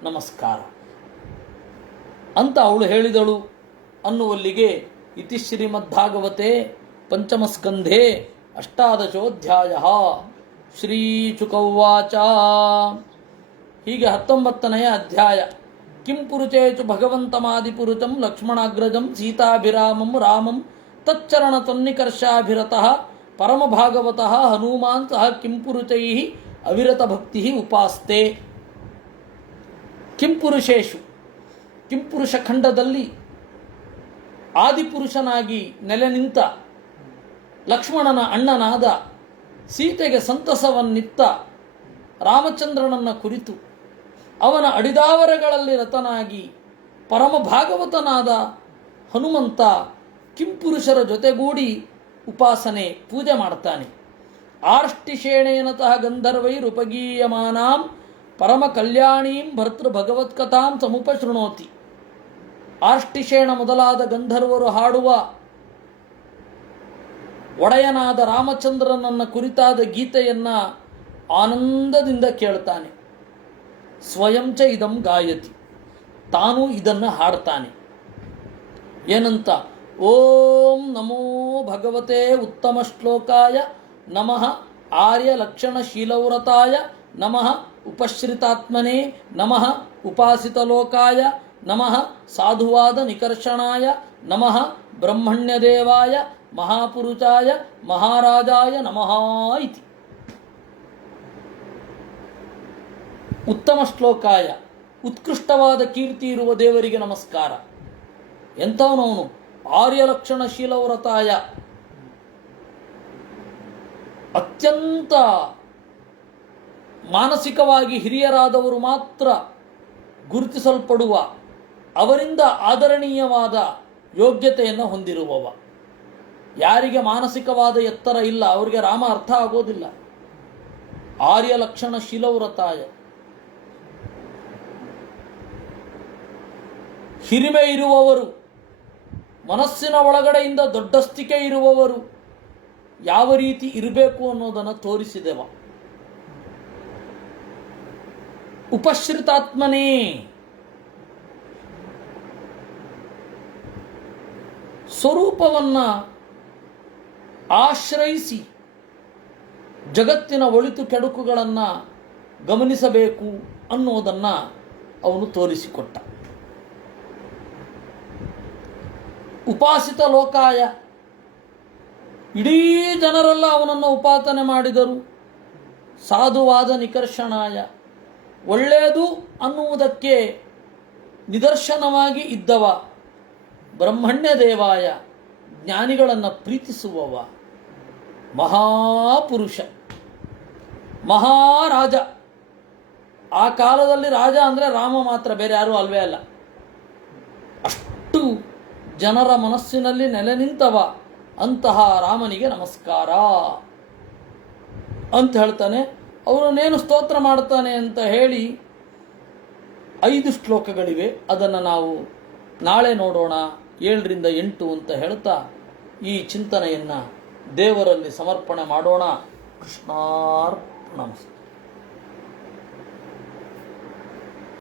ನಮಸ್ಕಾರ ಅಂತ ಅವಳು ಹೇಳಿದಳು ಅನ್ನುವಲ್ಲಿಗೆ ಇತಿ ಶ್ರೀಮದ್ಭಾಗವತೆ ಪಂಚಮಸ್ಕಂಧೆ ಅಷ್ಟಾದಶೋಧ್ಯಾಯ. ಶ್ರೀಶುಕೌವಾಚ. ಹೀಗೆ 19ನೆಯ ಅಧ್ಯಾಯ. ಕಿಂ ಪುರುಚೇಚು ಭಗವಂತಮಾದಿಪುರುಷಂ ಲಕ್ಷ್ಮಣಾಗ್ರಜಂ ಸೀತಾಭಿರಾಮಂ ರಾಮಂ ತಚ್ಚರಣ ತನ್ನಿಕರ್ಷಾಭಿರತಃ ಪರಮಭಾಗವತಃ ಹನುಮಾನ್ ಸಹ ಕಿಂಪುರುಷೈ ಅವಿರತ ಭಕ್ತಿ ಉಪಾಸ್ತೆ. ಕಿಂಪುರುಷೇಶು, ಕಿಂಪುರುಷ ಖಂಡದಲ್ಲಿ ಆದಿಪುರುಷನಾಗಿ ನೆಲೆ ನಿಂತ ಲಕ್ಷ್ಮಣನ ಅಣ್ಣನಾದ ಸೀತೆಗೆ ಸಂತಸವನ್ನಿತ್ತ ರಾಮಚಂದ್ರನನ್ನು ಕುರಿತು ಅವನ ಅಡಿದಾವರೆಗಳಲ್ಲಿ ರತನಾಗಿ ಪರಮಭಾಗವತನಾದ ಹನುಮಂತ ಕಿಂಪುರುಷರ ಜೊತೆಗೂಡಿ ಉಪಾಸನೆ ಪೂಜೆ ಮಾಡ್ತಾನೆ. ಆರ್ಷ್ಟಿಷೇಣೇನತಃ ಗಂಧರ್ವೈರುಪಗೀಯಮಾನಾಂ ಪರಮ ಕಲ್ಯಾಣೀಂ ಭರ್ತೃ ಭಗವತ್ಕಥಾಂ ಸಮುಪಶೃಣೋತಿ. ಆರ್ಷ್ಟಿಷೇಣ ಮೊದಲಾದ ಗಂಧರ್ವರು ಹಾಡುವ ಒಡೆಯನಾದ ರಾಮಚಂದ್ರನನ್ನು ಕುರಿತಾದ ಗೀತೆಯನ್ನ ಆನಂದದಿಂದ ಕೇಳ್ತಾನೆ. ಸ್ವಯಂಚ ಇದಂ ಗಾಯತಿ, ತಾನು ಇದನ್ನು ಹಾಡ್ತಾನೆ. ಏನಂತ? ಓಂ ನಮೋ ಭಗವತೆ ಉತ್ತಮ ಶ್ಲೋಕಾಯ ನಮಃ ಆರ್ಯ ಲಕ್ಷಣ ಶೀಲವ್ರತಾಯ ನಮಃ ಉಪಶ್ರಿತಾತ್ಮನೇ ನಮಃ ಉಪಾಸಿತ ಲೋಕಾಯ ನಮಃ ಸಾಧುವಾದ ನಿಕರ್ಷಣಾಯ ನಮಃ ಬ್ರಹ್ಮಣ್ಯದೇವಾಯ ಮಹಾಪುರುಷಾಯ ಮಹಾರಾಜಾಯ ನಮಃ ಇತಿ. ಉತ್ತಮ ಶ್ಲೋಕಾಯ, ಉತ್ಕೃಷ್ಟವಾದ ಕೀರ್ತಿ ಇರುವ ದೇವರಿಗೆ ನಮಸ್ಕಾರ. ಎಂಥವನವನು? ಆರ್ಯಲಕ್ಷಣ ಶೀಲವ್ರತಾಯ, ಅತ್ಯಂತ ಮಾನಸಿಕವಾಗಿ ಹಿರಿಯರಾದವರು ಮಾತ್ರ ಗುರುತಿಸಲ್ಪಡುವ, ಅವರಿಂದ ಆದರಣೀಯವಾದ ಯೋಗ್ಯತೆಯನ್ನು ಹೊಂದಿರುವವ. ಯಾರಿಗೆ ಮಾನಸಿಕವಾದ ಎತ್ತರ ಇಲ್ಲ ಅವರಿಗೆ ರಾಮ ಅರ್ಥ ಆಗೋದಿಲ್ಲ. ಆರ್ಯಲಕ್ಷಣ ಶೀಲವ್ರತಾಯ, ಹಿರಿಮೆ ಇರುವವರು, ಮನಸ್ಸಿನ ಒಳಗಡೆಯಿಂದ ದೊಡ್ಡಸ್ತಿಕೆ ಇರುವವರು ಯಾವ ರೀತಿ ಇರಬೇಕು ಅನ್ನೋದನ್ನು ತೋರಿಸಿದೆವ. ಉಪಶ್ರಿತಾತ್ಮನೇ, ಸ್ವರೂಪವನ್ನು ಆಶ್ರಯಿಸಿ ಜಗತ್ತಿನ ಒಳಿತು ಕೆಡುಕುಗಳನ್ನು ಗಮನಿಸಬೇಕು ಅನ್ನೋದನ್ನು ಅವನು ತೋರಿಸಿಕೊಟ್ಟ. ಉಪಾಸಿತ ಲೋಕಾಯ, ಇಡೀ ಜನರೆಲ್ಲ ಅವನನ್ನು ಉಪಾಸನೆ ಮಾಡಿದರು. ಸಾಧುವಾದ ನಿಕರ್ಷಣಾಯ, ಒಳ್ಳೆಯದು ಅನ್ನುವುದಕ್ಕೆ ನಿದರ್ಶನವಾಗಿ ಇದ್ದವ. ಬ್ರಹ್ಮಣ್ಯ ದೇವಾಯ, ಜ್ಞಾನಿಗಳನ್ನು ಪ್ರೀತಿಸುವವ. ಮಹಾಪುರುಷ, ಮಹಾರಾಜ. ಆ ಕಾಲದಲ್ಲಿ ರಾಜ ಅಂದರೆ ರಾಮ ಮಾತ್ರ, ಬೇರೆ ಯಾರೂ ಅಲ್ವೇ ಅಲ್ಲ. ಅಷ್ಟು ಜನರ ಮನಸ್ಸಿನಲ್ಲಿ ನೆಲೆ ನಿಂತವ. ಅಂತಹ ರಾಮನಿಗೆ ನಮಸ್ಕಾರ ಅಂತ ಹೇಳ್ತಾನೆ. ಅವನನ್ನೇನು ಸ್ತೋತ್ರ ಮಾಡ್ತಾನೆ ಅಂತ ಹೇಳಿ 5 ಶ್ಲೋಕಗಳಿವೆ. ಅದನ್ನು ನಾವು ನಾಳೆ ನೋಡೋಣ. 7ರಿಂದ 8 ಅಂತ ಹೇಳ್ತಾ ಈ ಚಿಂತನೆಯನ್ನು ದೇವರಲ್ಲಿ ಸಮರ್ಪಣೆ ಮಾಡೋಣ. ಕೃಷ್ಣಾರ್ಪಣಮಸ್ತು.